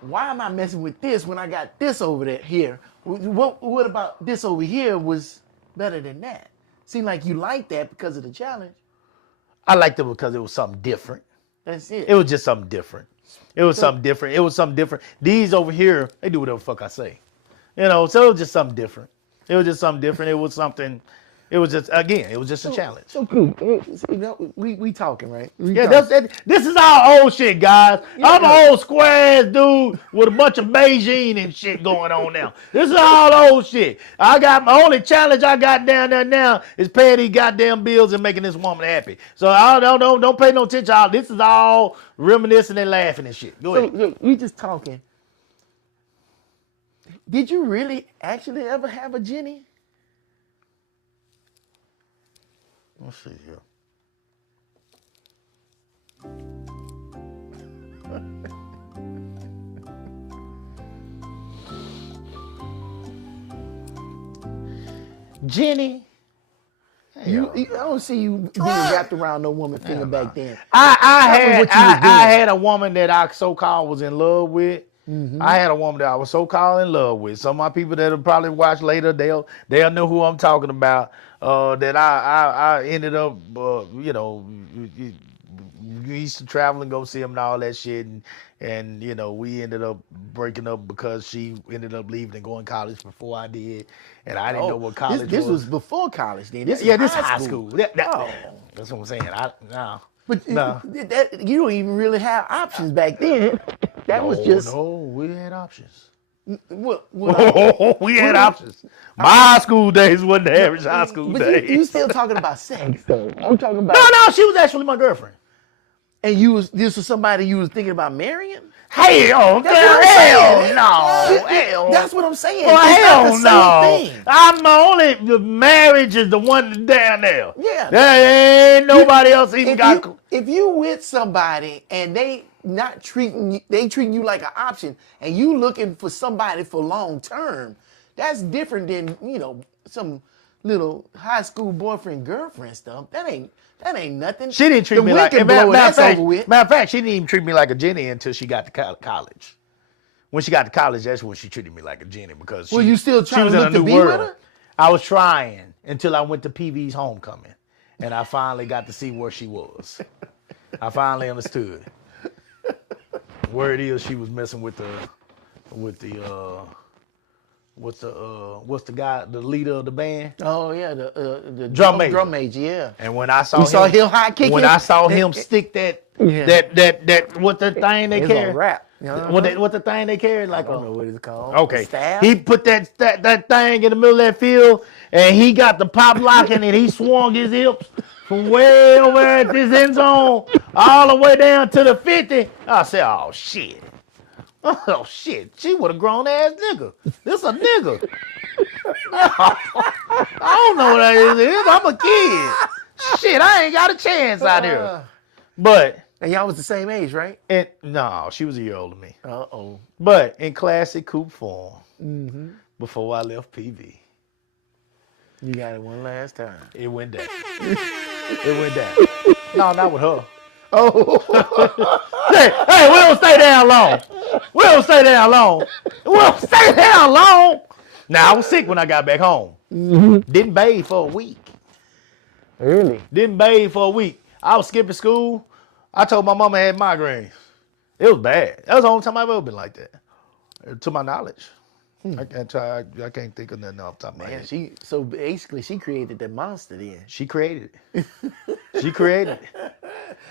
why am I messing with this when I got this over there here? What about this over here was better than that? Seemed like you liked that because of the challenge. I liked it because it was something different. That's it. It was just something different. It was something different. It was something different. These over here, they do whatever the fuck I say. You know, so it was just something different. It was just something different. It was something, it was just, again, it was just a challenge. So cool. You know, we talking, right? Yeah, this is our old shit, guys. I'm an old square ass dude with a bunch of Beijing and shit going on now. This is all old shit. I got my only challenge I got down there now is paying these goddamn bills and making this woman happy. So I don't pay no attention. This is all reminiscing and laughing and shit. Go ahead. So we just talking. Did you really actually ever have a Jenny? Let's see here. Jenny? I don't see you being wrapped around no woman finger back then. I what you was doing. had a woman that I so-called was in love with. I had a woman that I was so-called in love with. Some of my people that'll probably watch later, they'll know who I'm talking about. That I ended up, we used to travel and go see him and all that shit, and you know, we ended up breaking up because she ended up leaving and going to college before I did, and I didn't know what college This was. was before college then. This This is high school. That's what I'm saying. But No. you don't even really have options back then. That was just we had options. what We had options. My high school days wasn't the average high school but days. you still talking about sex though. I'm talking about No, she was actually my girlfriend. and this was somebody you was thinking about marrying? Hell, That's what I'm saying. hell. That's what I'm saying. Well, It's hell not the same thing. I'm the marriage is the one that's down there. Yeah. There ain't nobody else even got. If you with somebody and they treating you like an option and you looking for somebody for long term, that's different than, some little high school boyfriend girlfriend stuff. That ain't nothing. She didn't treat The me wind like. can Matter blow, of that's over with. fact, she didn't even treat me like a Jenny until she got to college. When she got to college, that's when she treated me like a Jenny because Well, you still she trying was to in look a to new be with world. her? I was trying until I went to PV's homecoming, and I finally got to see where she was. I finally understood. Where it is, she was messing with what's the guy, the leader of the band? Oh yeah, the Drum major. Drum major, yeah. And when I saw You him, saw him high kicking? when I saw him stick that what the thing they It's a carry, rap. what the thing they carry, like I don't know what it's called. okay, The staff? he put that thing in the middle of that field, and he got the pop locking, and he swung his hips from way over at this end zone all the way down to the 50. I said, oh shit. Oh shit, she would have grown ass nigga. This a nigga. I don't know what that is. I'm a kid. Shit, I ain't got a chance out here. But And y'all was the same age, right? no, she was a year older than me. Uh-oh. But in classic coupe form, before I left PV, You got it one last time. it went down. It went down. No, not with her. Oh. Hey, we don't stay down long. We don't stay down long. We don't stay down long. Now, I was sick when I got back home. Didn't bathe for a week. Really? Didn't bathe for a week. I was skipping school. I told my mama I had migraines. It was bad. That was the only time I've ever been like that. To my knowledge. I can't think of nothing off the top of my head. So basically she created that monster then. She created it. She created it.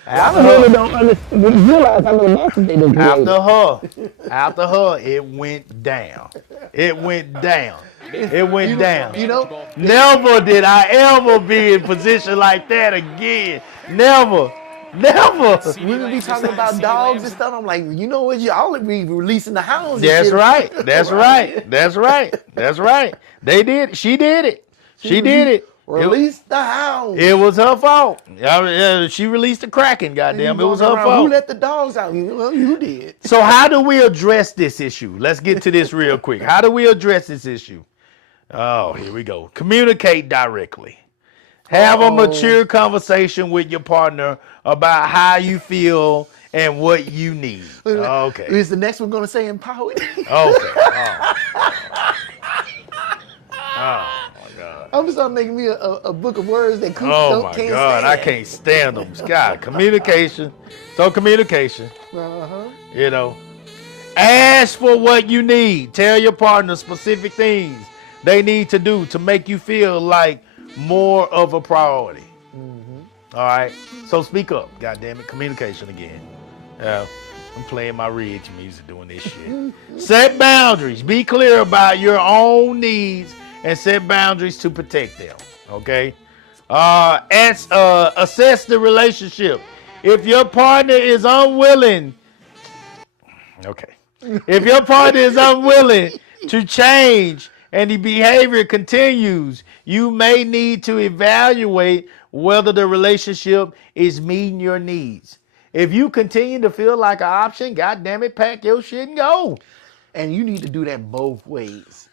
I really don't realize how many monsters they done created. After her, it went down. It went down. It went down. You know, Never did I ever be in position like that again. Never. women be talking about dogs and stuff. I'm like, you know what? Y'all be releasing the hounds. and That's shit. right. That's right. That's right. That's right. They did. She did it. She did it. Release the hounds. It was her fault. She released the Kraken. Goddamn, it was her Who fault. let the dogs out? Well, you did. So how do we address this issue? Let's get to this real quick. How do we address this issue? Oh, here we go. Communicate directly. Have a mature conversation with your partner about how you feel and what you need. Okay. Is the next one going to say empowered? Okay. Oh. Oh my God. I'm just start making me a book of words that Coop Oh my can't God. stand. I can't stand them. God, communication. So communication. Uh-huh. You know, ask for what you need. Tell your partner specific things they need to do to make you feel like more of a priority. All right. So speak up. God damn it. Communication again. I'm playing my Ridge music doing this shit. Set boundaries. Be clear about your own needs and set boundaries to protect them. Okay. Assess the relationship. If your partner is unwilling, if your partner is unwilling to change and the behavior continues, you may need to evaluate whether the relationship is meeting your needs. If you continue to feel like an option, God damn it, pack your shit and go. And you need to do that both ways.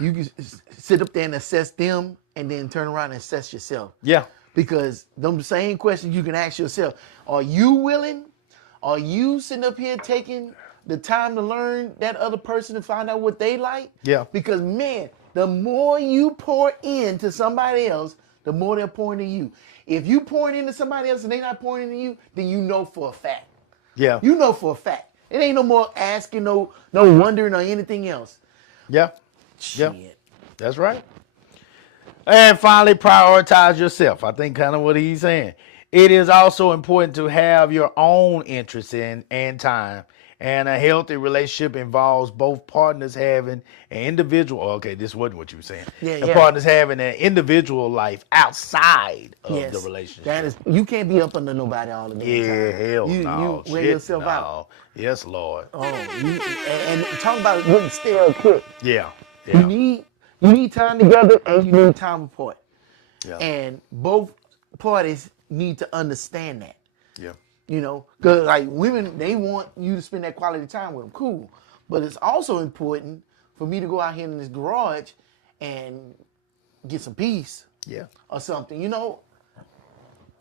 You can sit up there and assess them and then turn around and assess yourself. Yeah. Because them same questions you can ask yourself. Are you willing? Are you sitting up here taking the time to learn that other person to find out what they like? Yeah. Because, man, the more you pour into somebody else, the more they're pouring into you. If you pouring into somebody else and they're not pouring into you, then you know for a fact. Yeah. You know for a fact. It ain't no more asking, no wondering or anything else. Yeah. Shit. Yeah. That's right. And finally, prioritize yourself. I think kind of what he's saying. It is also important to have your own interests in and time. And a healthy relationship involves both partners having an individual. Okay, this wasn't what you were saying. Yeah. Partners having an individual life outside of Yes, the relationship. that is, you can't be up under nobody all the damn Yeah, time. hell you, no. You wear Shit, yourself no. out. Yes, Lord. Oh, and talk about getting stale quick. Yeah. You need time together and you need time apart. Yeah. And both parties need to understand that. Yeah. You know, because like women, they want you to spend that quality time with them. Cool. But it's also important for me to go out here in this garage and get some peace. Yeah. Or something. You know,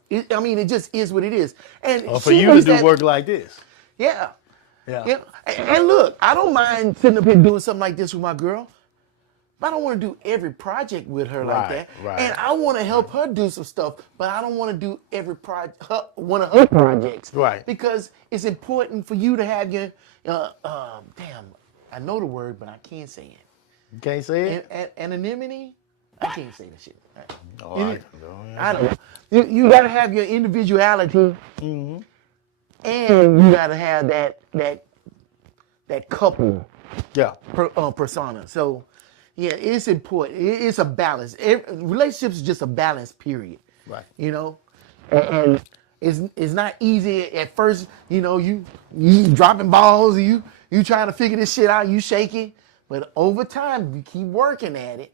it just is what it is. And Or for she you to needs do that- work like this. Yeah. Yeah. Yeah. And look, I don't mind sitting up here doing something like this with my girl. But I don't want to do every project with her like Right, that. right. And I want to help her do some stuff, but I don't want to do every one of her projects. Right. Because it's important for you to have your, damn, I know the word, but I can't say it. You can't say it? Anonymity? I can't say that shit. Oh, I don't know. You got to have your individuality, Mm-hmm. and you got to have that couple Yeah. persona. So, yeah, it's important. It's a balance. Relationships is just a balance, period. Right. You know, and it's not easy at first. You know, you dropping balls, you trying to figure this shit out, you shaking. But over time, you keep working at it,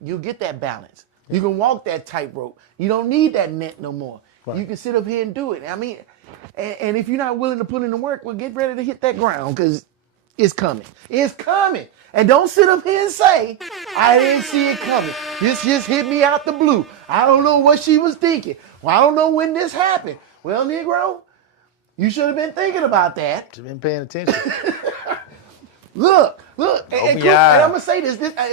you'll get that balance. You can walk that tightrope. You don't need that net no more. Right. You can sit up here and do it. I mean, and if you're not willing to put in the work, well, get ready to hit that ground because it's coming. It's coming. And don't sit up here and say, I didn't see it coming. This just hit me out the blue. I don't know what she was thinking. Well, I don't know when this happened. Well, Negro, you should have been thinking about that. You've been paying attention. Look. And Open Coop, your eye. and I'm going to say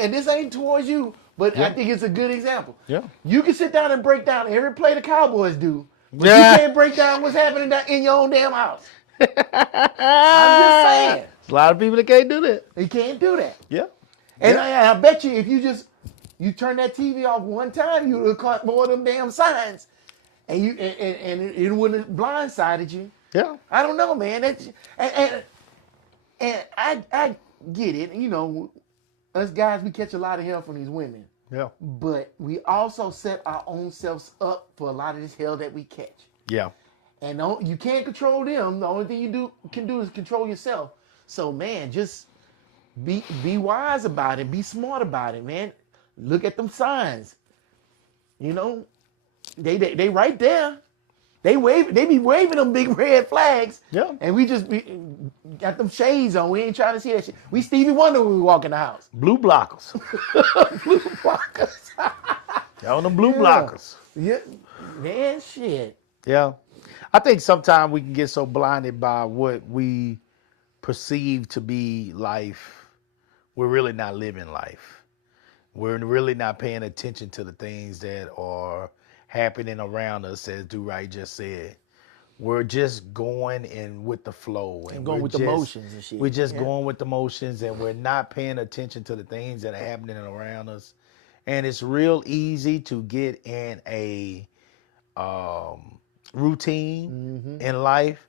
this ain't towards you, but I think it's a good example. Yeah. You can sit down and break down every play the Cowboys do, but Yeah. you can't break down what's happening in your own damn house. I'm just saying. There's a lot of people that can't do that. You can't do that. Yeah. And I bet you if you turn that TV off one time, you would have caught more of them damn signs. And it wouldn't have blindsided you. Yeah. I don't know, man. And I get it. You know, us guys, we catch a lot of hell from these women. Yeah. But we also set our own selves up for a lot of this hell that we catch. Yeah. And you can't control them. The only thing you can do is control yourself. So, man, just be wise about it. Be smart about it, man. Look at them signs. You know, they right there. They be waving them big red flags. Yeah. And we just got them shades on. We ain't trying to see that shit. We Stevie Wonder when we walk in the house. Blue blockers. Blue blockers. Y'all them blue blockers. Yeah, man, shit. Yeah. I think sometimes we can get so blinded by what we perceive to be life, we're really not living life. We're really not paying attention to the things that are happening around us, as Do-Right just said. We're just going in with the flow. And going with the motions and shit. We're just going with the motions, and we're not paying attention to the things that are happening around us. And it's real easy to get in a routine in life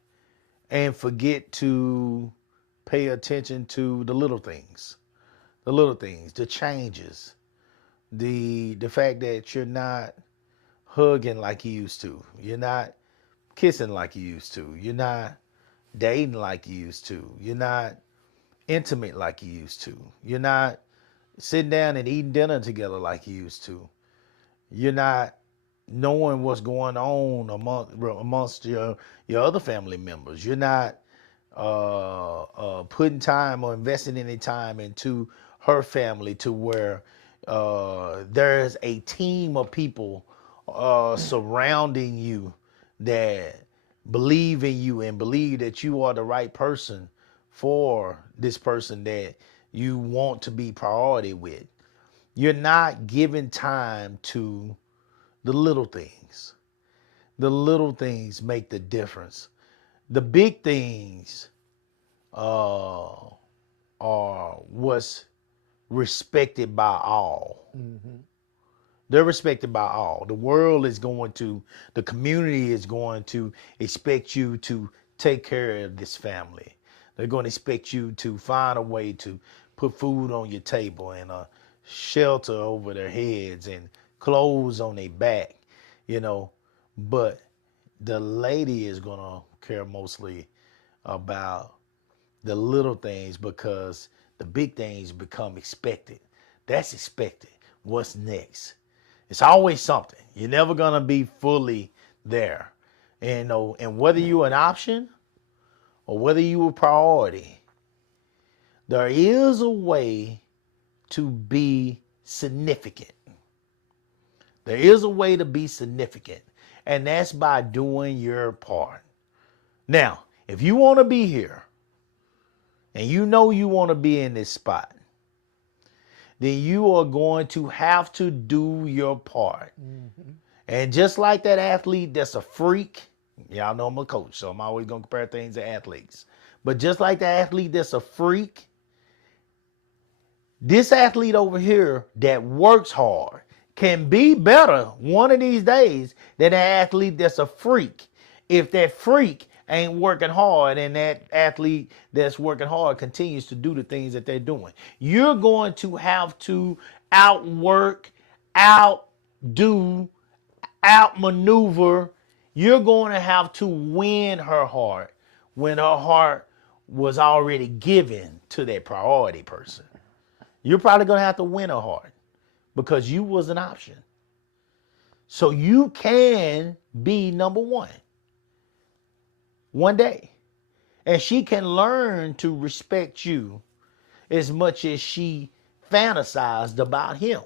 and forget to pay attention to the little things, the changes, the fact that you're not hugging like you used to, you're not kissing like you used to, you're not dating like you used to, you're not intimate like you used to, you're not sitting down and eating dinner together like you used to, you're not knowing what's going on amongst your other family members. You're not putting time or investing any time into her family to where there's a team of people surrounding you that believe in you and believe that you are the right person for this person that you want to be priority with. You're not giving time to the little things. The little things make the difference. The big things are what's respected by all. They're respected by all. The world is going to, the community is going to expect you to take care of this family. They're going to expect you to find a way to put food on your table and a shelter over their heads and clothes on their back, you know. But the lady is going to care mostly about the little things because the big things become expected. That's expected. What's next? It's always something. You're never going to be fully there. And, you know, and whether you're an option or whether you're a priority, there is a way to be significant. There is a way to be significant, and that's by doing your part. Now, if you want to be here and you know you want to be in this spot, then you are going to have to do your part. And just like that athlete that's a freak, y'all know I'm a coach, so I'm always going to compare things to athletes. But just like the athlete that's a freak, this athlete over here that works hard can be better one of these days than an athlete that's a freak. If that freak ain't working hard and that athlete that's working hard continues to do the things that they're doing, you're going to have to outwork, outdo, outmaneuver. You're going to have to win her heart when her heart was already given to that priority person. You're probably going to have to win her heart because you was an option. So you can be number one day. And she can learn to respect you as much as she fantasized about him.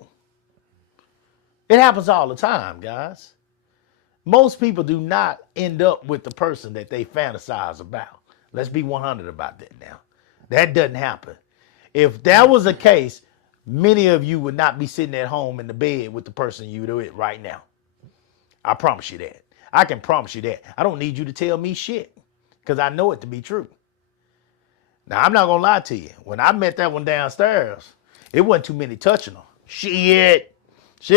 It happens all the time, guys. Most people do not end up with the person that they fantasize about. Let's be 100 about that now. That doesn't happen. If that was the case, many of you would not be sitting at home in the bed with the person you're with right now. I promise you that. I can promise you that. I don't need you to tell me shit because I know it to be true. Now, I'm not going to lie to you. When I met that one downstairs, it wasn't too many touching her. Shit. She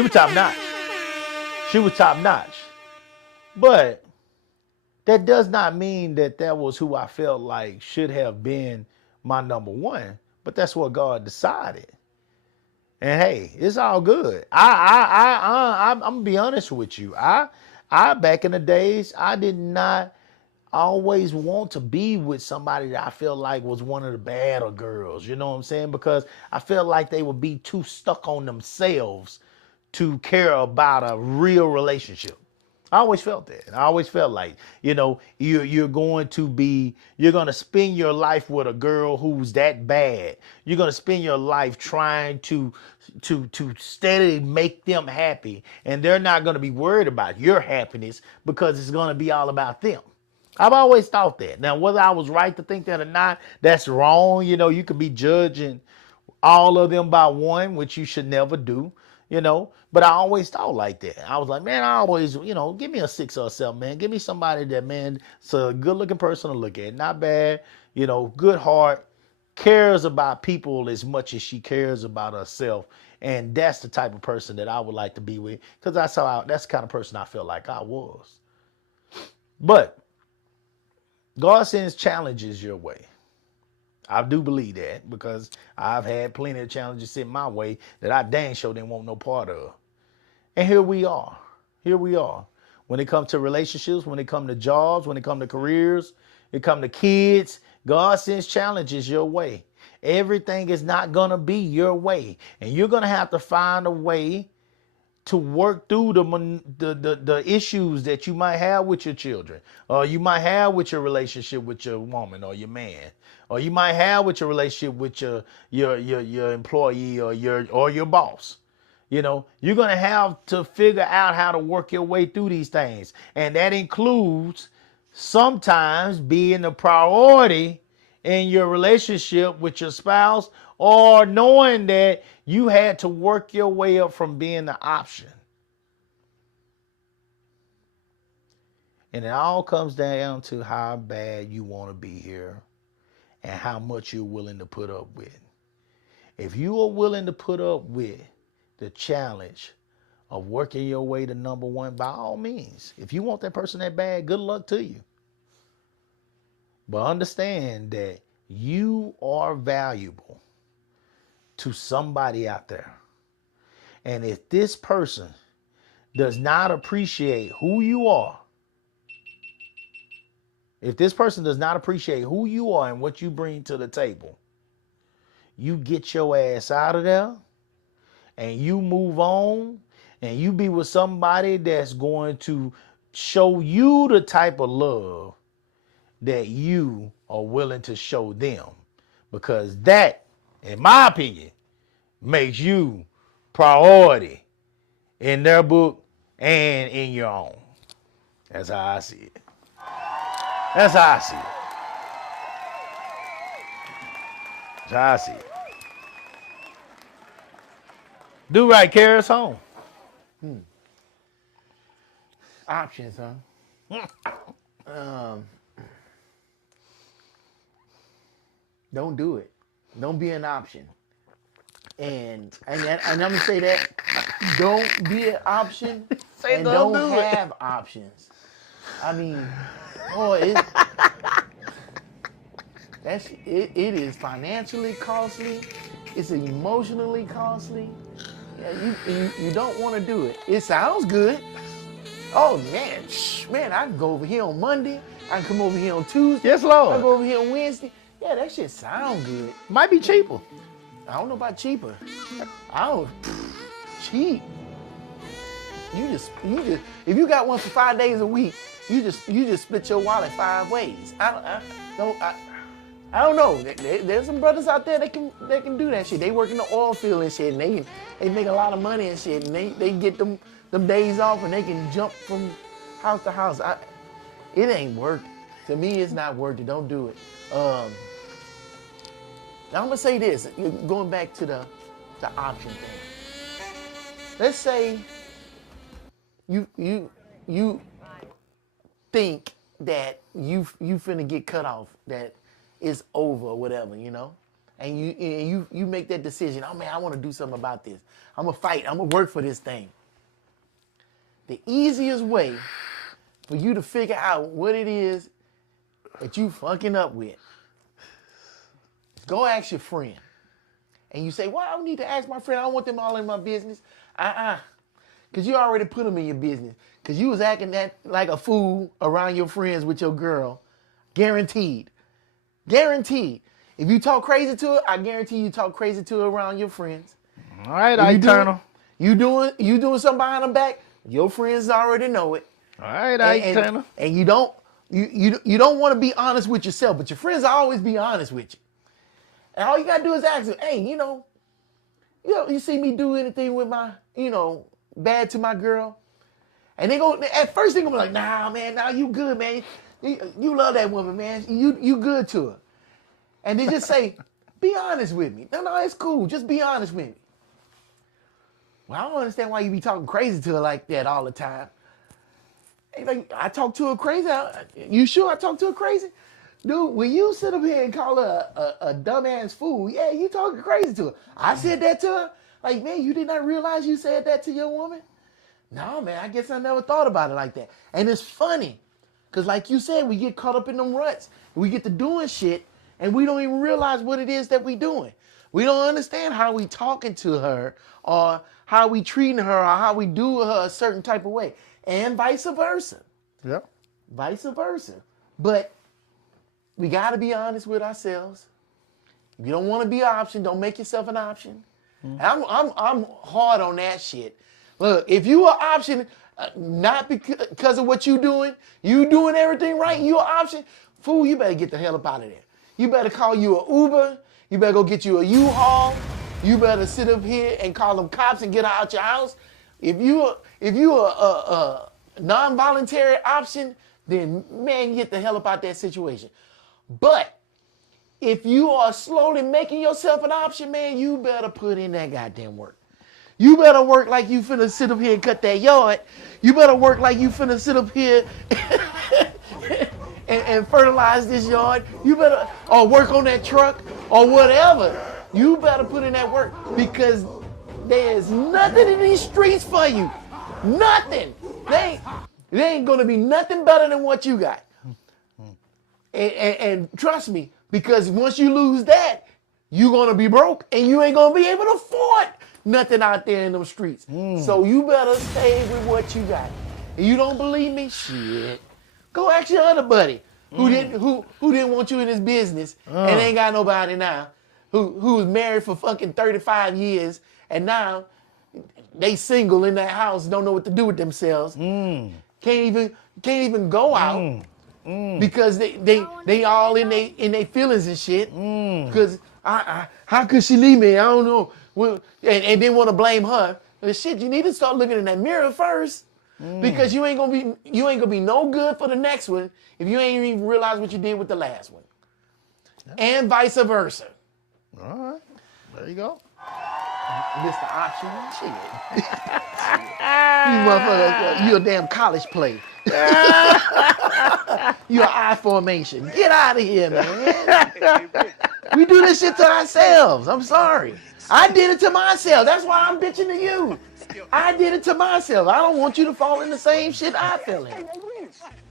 was top notch. But that does not mean that that was who I felt like should have been my number one. but that's what God decided. And hey, it's all good. I'm gonna be honest with you. I back in the days, I did not always want to be with somebody that I feel like was one of the badder girls. You know what I'm saying? Because I feel like they would be too stuck on themselves to care about a real relationship. I always felt that. I always felt like, you're going to spend your life with a girl who's that bad. You're going to spend your life trying to steadily make them happy, and they're not going to be worried about your happiness because it's going to be all about them. I've always thought that. Now, whether I was right to think that or not, that's wrong. You could be judging all of them by one, which you should never do, But I always thought like that. I was like, man, I always, give me a 6 or a 7, man. Give me somebody that, man, it's a good looking person to look at. Not bad, good heart, cares about people as much as she cares about herself. And that's the type of person that I would like to be with, because that's the kind of person I felt like I was. But God sends challenges your way. I do believe that, because I've had plenty of challenges sent my way that I dang sure didn't want no part of. And here we are. When it comes to relationships, when it comes to jobs, when it comes to careers, when it comes to kids, God sends challenges your way. Everything is not going to be your way. And you're going to have to find a way to work through the issues that you might have with your children, or you might have with your relationship with your woman or your man, or you might have with your relationship with your employee or your boss. You're going to have to figure out how to work your way through these things. And that includes sometimes being a priority in your relationship with your spouse, or knowing that you had to work your way up from being the option. And it all comes down to how bad you want to be here and how much you're willing to put up with. If you are willing to put up with the challenge of working your way to number one, by all means. If you want that person that bad, good luck to you. But understand that you are valuable to somebody out there. And if this person does not appreciate who you are, and what you bring to the table, you get your ass out of there and you move on, and you be with somebody that's going to show you the type of love that you are willing to show them. Because that, in my opinion, makes you priority in their book and in your own. That's how I see it. Do right, carry us home. Options, huh? Don't do it. Don't be an option. And I'm gonna say that, don't be an option and don't have options. I mean, it is financially costly. It's emotionally costly. Yeah, you don't want to do it. It sounds good. Oh man, I can go over here on Monday. I can come over here on Tuesday. Yes, Lord. I can go over here on Wednesday. Yeah, that shit sound good. Might be cheaper. I don't know about cheaper. Cheap. You just if you got one for 5 days a week, you just split your wallet 5 ways. I don't know. There's some brothers out there that can do that shit. They work in the oil field and shit, and they make a lot of money and shit, and they get them days off, and they can jump from house to house. It ain't worth it. To me, it's not worth it. Don't do it. Now I'm gonna say this, going back to the option thing. Let's say you think that you finna get cut off, that it's over or whatever, and you make that decision. Oh man, I want to do something about this. I'm gonna fight. I'm gonna work for this thing. The easiest way for you to figure out what it is that you fucking up with, go ask your friend. and you say, well, I don't need to ask my friend. I don't want them all in my business. Because you already put them in your business. Because you was acting that like a fool around your friends with your girl. Guaranteed. Guaranteed. If you talk crazy to her, I guarantee you talk crazy to her around your friends. All right, If Eternal. You doing something behind her back, your friends already know it. All right, Eternal. And you don't want to be honest with yourself, but your friends will always be honest with you. And all you gotta do is ask them, hey, you see me do anything with my, bad to my girl? And at first they're gonna be like, nah, man, nah, you good, man. You love that woman, man. You good to her. And they just say, be honest with me. No, it's cool. Just be honest with me. Well, I don't understand why you be talking crazy to her like that all the time. Hey, like, I talk to her crazy. You sure I talk to her crazy? Dude, when you sit up here and call her a dumbass fool, yeah, you talking crazy to her. I said that to her. Like, man, you did not realize you said that to your woman? No, man, I guess I never thought about it like that. And it's funny, because like you said, we get caught up in them ruts. We get to doing shit, and we don't even realize what it is that we doing. We don't understand how we talking to her, or how we treating her, or how we do her a certain type of way. And vice versa. Yep. Vice versa. But we got to be honest with ourselves. If you don't want to be an option, don't make yourself an option. And I'm hard on that shit. Look, if you an option, not because of what you doing everything right, you an option, fool, you better get the hell up out of there. You better call you an Uber. You better go get you a U-Haul. You better sit up here and call them cops and get out your house. If you a non-voluntary option, then man, get the hell up out that situation. But if you are slowly making yourself an option, man, you better put in that goddamn work. You better work like you finna sit up here and cut that yard. You better work like you finna sit up here and fertilize this yard. You better, or work on that truck, or whatever. You better put in that work, because there's nothing in these streets for you. Nothing. They ain't gonna be nothing better than what you got. And trust me, because once you lose that, you're gonna be broke, and you ain't gonna be able to afford nothing out there in them streets. So you better stay with what you got. And you don't believe me? Shit. Go ask your other buddy who didn't want you in his business and ain't got nobody now, who was married for fucking 35 years, and now they single in that house, don't know what to do with themselves. Can't even go out. Because they all in they feelings and shit. Because how could she leave me? I don't know. Well, and then want to blame her. Well, shit, you need to start looking in that mirror first. Because you ain't gonna be no good for the next one if you ain't even realize what you did with the last one. And vice versa. All right. There you go. Mr. Option. Shit. You motherfucker, you a damn college play. You an I formation. Get out of here, man. We do this shit to ourselves. I'm sorry. I did it to myself. That's why I'm bitching to you. I did it to myself. I don't want you to fall in the same shit I fell in.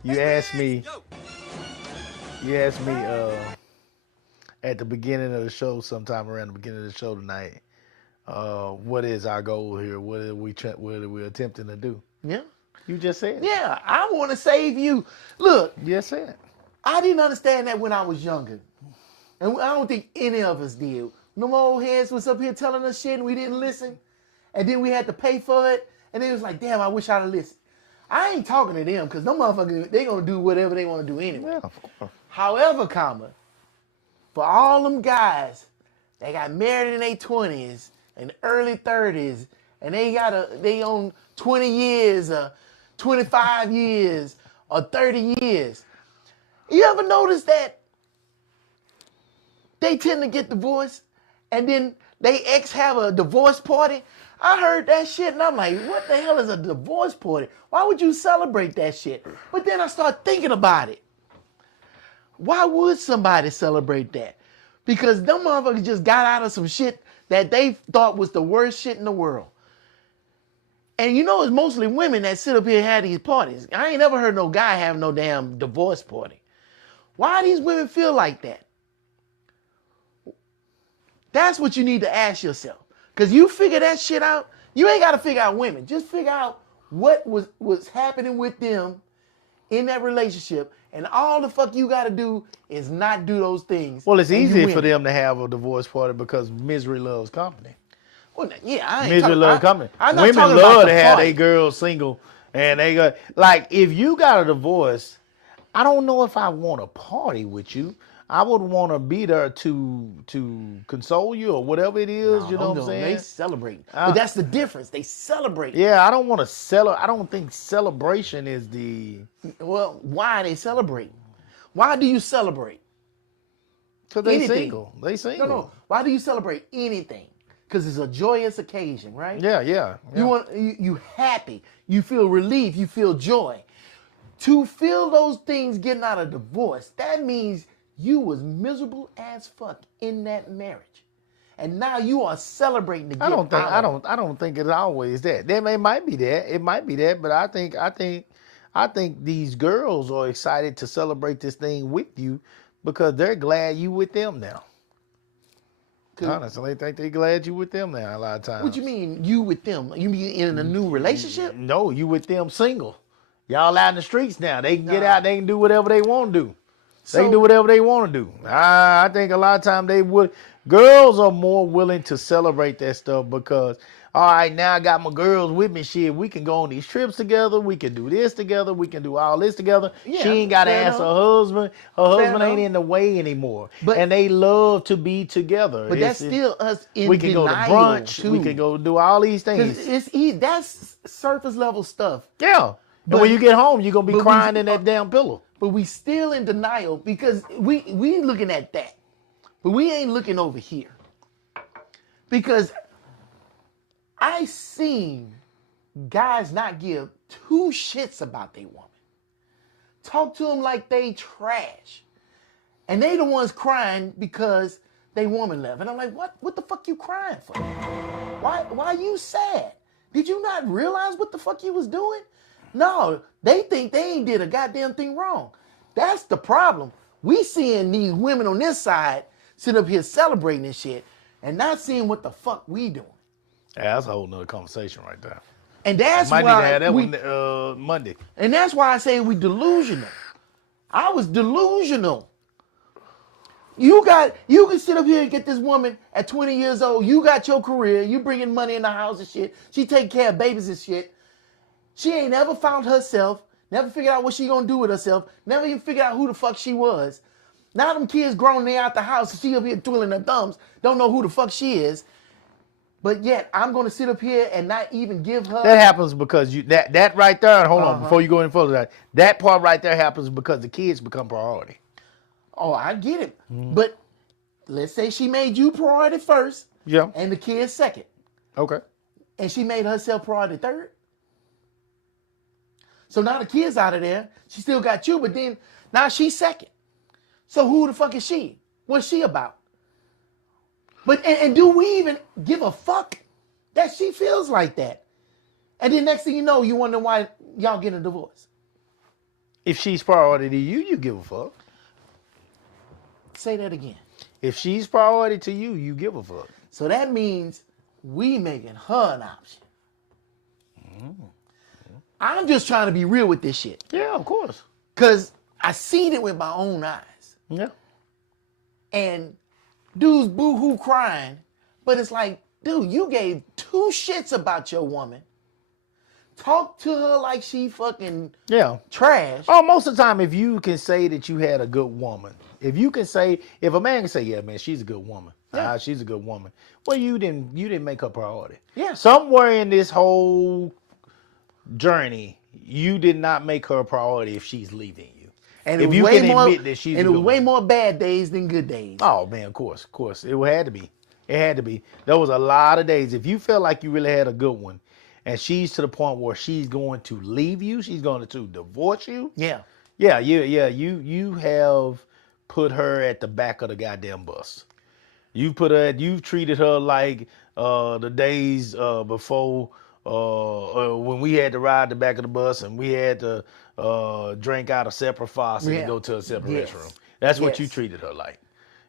You asked me at the beginning of the show, sometime around the beginning of the show tonight, what is our goal here? What are we attempting to do? Yeah. You just said it. Yeah, I want to save you. Look, You just said it. I didn't understand that when I was younger. And I don't think any of us did. No more old heads was up here telling us shit and we didn't listen. And then we had to pay for it. And it was like, damn, I wish I'd have listened. I ain't talking to them because no motherfuckers, they going to do whatever they want to do anyway. Yeah, of course. However, for all them guys that got married in their 20s and early 30s, and they own 20 years, 25 years, or 30 years. You ever notice that they tend to get divorced and then they ex have a divorce party? I heard that shit and I'm like, what the hell is a divorce party? Why would you celebrate that shit? But then I start thinking about it. Why would somebody celebrate that? Because them motherfuckers just got out of some shit that they thought was the worst shit in the world. And you know it's mostly women that sit up here and have these parties. I ain't never heard no guy have no damn divorce party. Why do these women feel like that? That's what you need to ask yourself. Because you figure that shit out, you ain't got to figure out women. Just figure out what was happening with them in that relationship. And all the fuck you got to do is not do those things. Well, it's and you easy win. for them to have a divorce party because misery loves company. Well, yeah, I ain't Misery talking- loves company. I'm not Women talking about love the to have party. their girls single, and they go like, if you got a divorce, I don't know if I want to party with you. I would want to be there to console you or whatever it is. No, you know what I'm no, saying? They celebrate. But that's the difference. They celebrate. Yeah, I don't want to celebrate. I don't think celebration is the. Well, why they celebrate? Why do you celebrate? Because they Anything. single. They single. No. Why do you celebrate anything? Because it's a joyous occasion, right? Yeah. You happy. You feel relief. You feel joy. To feel those things getting out of divorce, that means you was miserable as fuck in that marriage, and now you are celebrating to get I don't think. out of it. I don't think it's always that. It might be that. It might be that. But I think these girls are excited to celebrate this thing with you because they're glad you with them now. Honestly, they think they're glad you with them now a lot of times. What you mean you with them? You mean in a new relationship? No, you with them single. Y'all out in the streets now. They can get out. They can do whatever they want to do. They can do whatever they want to do. I think a lot of times they would. Girls are more willing to celebrate that stuff because, all right, now I got my girls with me. Shit, we can go on these trips together. We can do this together. We can do all this together. Yeah, she ain't got to fair ask her enough. husband. Her husband ain't enough. in the way anymore. But- and they love to be together. But that's still us in we can go to denial, brunch. too. We can go do all these things. Because that's surface level stuff. Yeah. But- But when you get home, you're going to be but we- crying in that damn pillow. But we still in denial because we looking at that. But we ain't looking over here. Because I seen guys not give two shits about their woman. Talk to them like they trash. And they the ones crying because they woman left. And I'm like, what the fuck you crying for? Why you sad? Did you not realize what the fuck you was doing? No, they think they ain't did a goddamn thing wrong. That's the problem. We seeing these women on this side sit up here celebrating this shit and not seeing what the fuck we doing. Yeah, that's a whole nother conversation right there. And that's Might need to why have that we, one Monday. and that's why I say we delusional. I was delusional. You can sit up here and get this woman at 20 years old. You got your career. You bringing money in the house and shit. She take care of babies and shit. She ain't never found herself. Never figured out what she gonna do with herself. Never even figured out who the fuck she was. Now them kids grown, they out the house. And she up here twiddling her thumbs. Don't know who the fuck she is. But yet I'm gonna sit up here and not even give her. That happens because that right there. Hold on, before you go any further, that part right there happens because the kids become priority. Oh, I get it. But let's say she made you priority first. Yeah. And the kids second. Okay. And she made herself priority third. So now the kid's out of there. She still got you, but then now she's second. So who the fuck is she? What's she about? But and do we even give a fuck that she feels like that? And then next thing you know, you wonder why y'all getting a divorce. If she's priority to you, you give a fuck. Say that again. If she's priority to you, you give a fuck. So that means we making her an option. I'm just trying to be real with this shit. Yeah, of course. Because I seen it with my own eyes. Yeah. And dude's boo-hoo crying. But it's like, dude, you gave two shits about your woman. Talk to her like she fucking Yeah. trash. Oh, most of the time, if you can say that you had a good woman, if a man can say, yeah, man, she's a good woman. Yeah. She's a good woman. Well, you didn't make her priority. Yeah. Somewhere in this whole journey, you did not make her a priority if she's leaving you. And if it was you way can more, admit that she's a and it was good way woman. more bad days than good days. Oh man, of course. It had to be. It had to be. There was a lot of days. If you felt like you really had a good one, and she's to the point where she's going to leave you, she's going to divorce you. Yeah. Yeah. You have put her at the back of the goddamn bus. You've treated her like the days before when we had to ride the back of the bus and we had to drink out a separate faucet and go to a separate Yes. restroom. That's what you Yes. treated her like.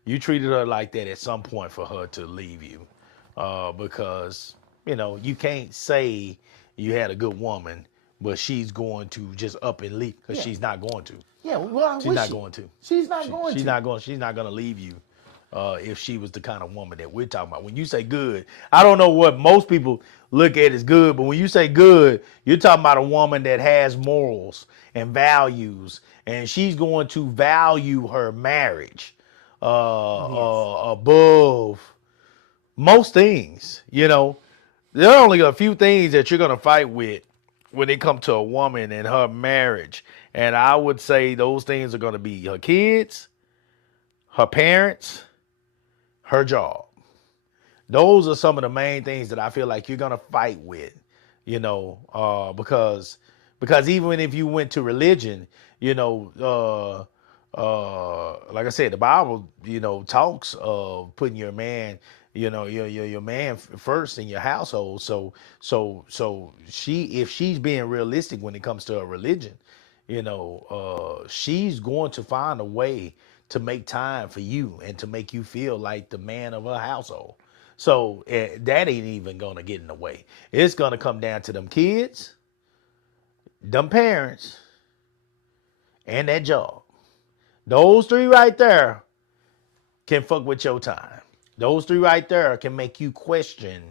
You treated her like that at some point for her to leave you, because you can't say you had a good woman, but she's going to just up and leave because Yeah. she's not going to. Yeah, well, She's not going to. She's not going She's to. not going. She's not going to leave you. If she was the kind of woman that we're talking about. When you say good, I don't know what most people look at as good, but when you say good, you're talking about a woman that has morals and values, and she's going to value her marriage above most things. There are only a few things that you're going to fight with when it comes to a woman and her marriage. And I would say those things are going to be her kids, her parents, her job. Those are some of the main things that I feel like you're going to fight with, because even if you went to religion, like I said, the Bible, talks of putting your man, your man first in your household. So if she's being realistic when it comes to a religion, she's going to find a way to make time for you and to make you feel like the man of her household. So that ain't even going to get in the way. It's going to come down to them kids, them parents, and that job. Those three right there can fuck with your time. Those three right there can make you question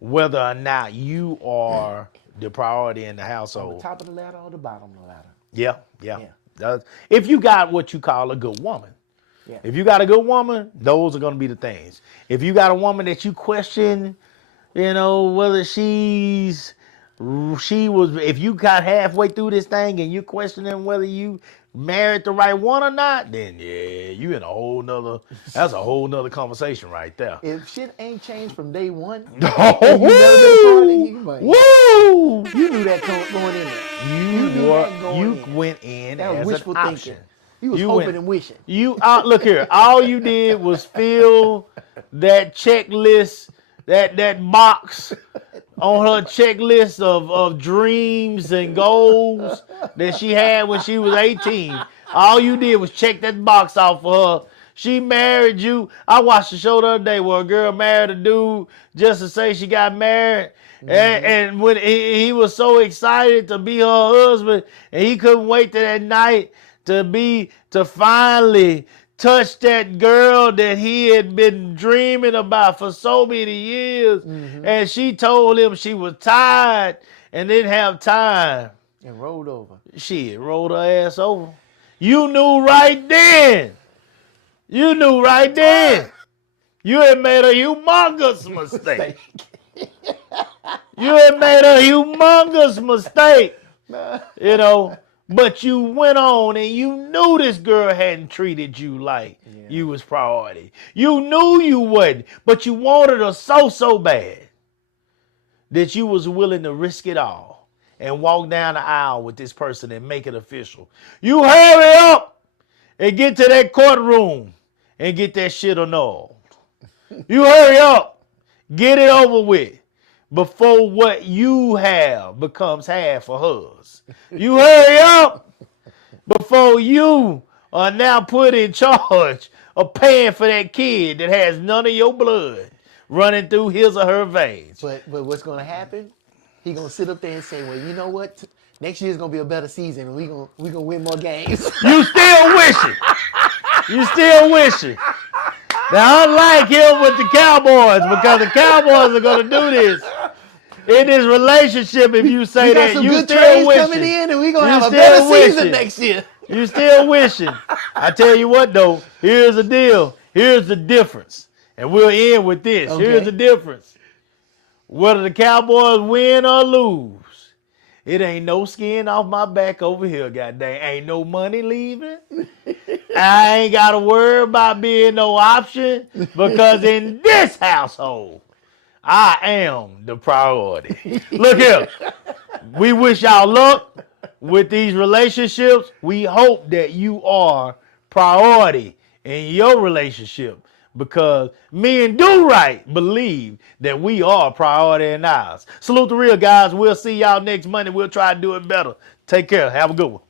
whether or not you are the priority in the household. On the top of the ladder or the bottom of the ladder. Yeah. If you got what you call a good woman. Yeah. If you got a good woman, those are going to be the things. If you got a woman that you question, whether if you got halfway through this thing and you questioning whether you married the right one or not, then you in that's a whole nother conversation right there. If shit ain't changed from day one, Oh, and you never been a part of it, woo! you knew that going in there. You went in That was as wishful an thinking. option. You was You hoping went- and wishing. Look here. All you did was fill that checklist, that box on her checklist of dreams and goals that she had when she was 18. All you did was check that box off for her. She married you. I watched a show the other day where a girl married a dude just to say she got married. And when he was so excited to be her husband, and he couldn't wait to that night to finally touch that girl that he had been dreaming about for so many years. And she told him she was tired and didn't have time. And rolled over. Shit, rolled her ass over. You knew right then. You had made a humongous mistake. You had made a humongous mistake. But you went on and you knew this girl hadn't treated you like you was priority. You knew you wouldn't, but you wanted her so bad that you was willing to risk it all and walk down the aisle with this person and make it official. You hurry up and get to that courtroom and get that shit annulled. You hurry up, get it over with before what you have becomes half of hers. You hurry up before you are now put in charge of paying for that kid that has none of your blood running through his or her veins. But what's going to happen? He going to sit up there and say, well, you know what? Next year's going to be a better season, and we gonna win more games. You still wishing. Now, unlike him with the Cowboys, because the Cowboys are going to do this in this relationship, if you say We got that, some you good still trades wishing. coming in, and we're going to You have a still better season wishing. next year. You still wishing. I tell you what, though, here's the deal. Here's the difference. And we'll end with this. Okay. Here's the difference. Whether the Cowboys win or lose, it ain't no skin off my back over here, goddamn. Ain't no money leaving. I ain't got to worry about being no option because in this household, I am the priority. Look here. We wish y'all luck with these relationships. We hope that you are priority in your relationship because me and Do Right believe that we are priority in ours. Salute the real guys. We'll see y'all next Monday. We'll try to do it better. Take care. Have a good one.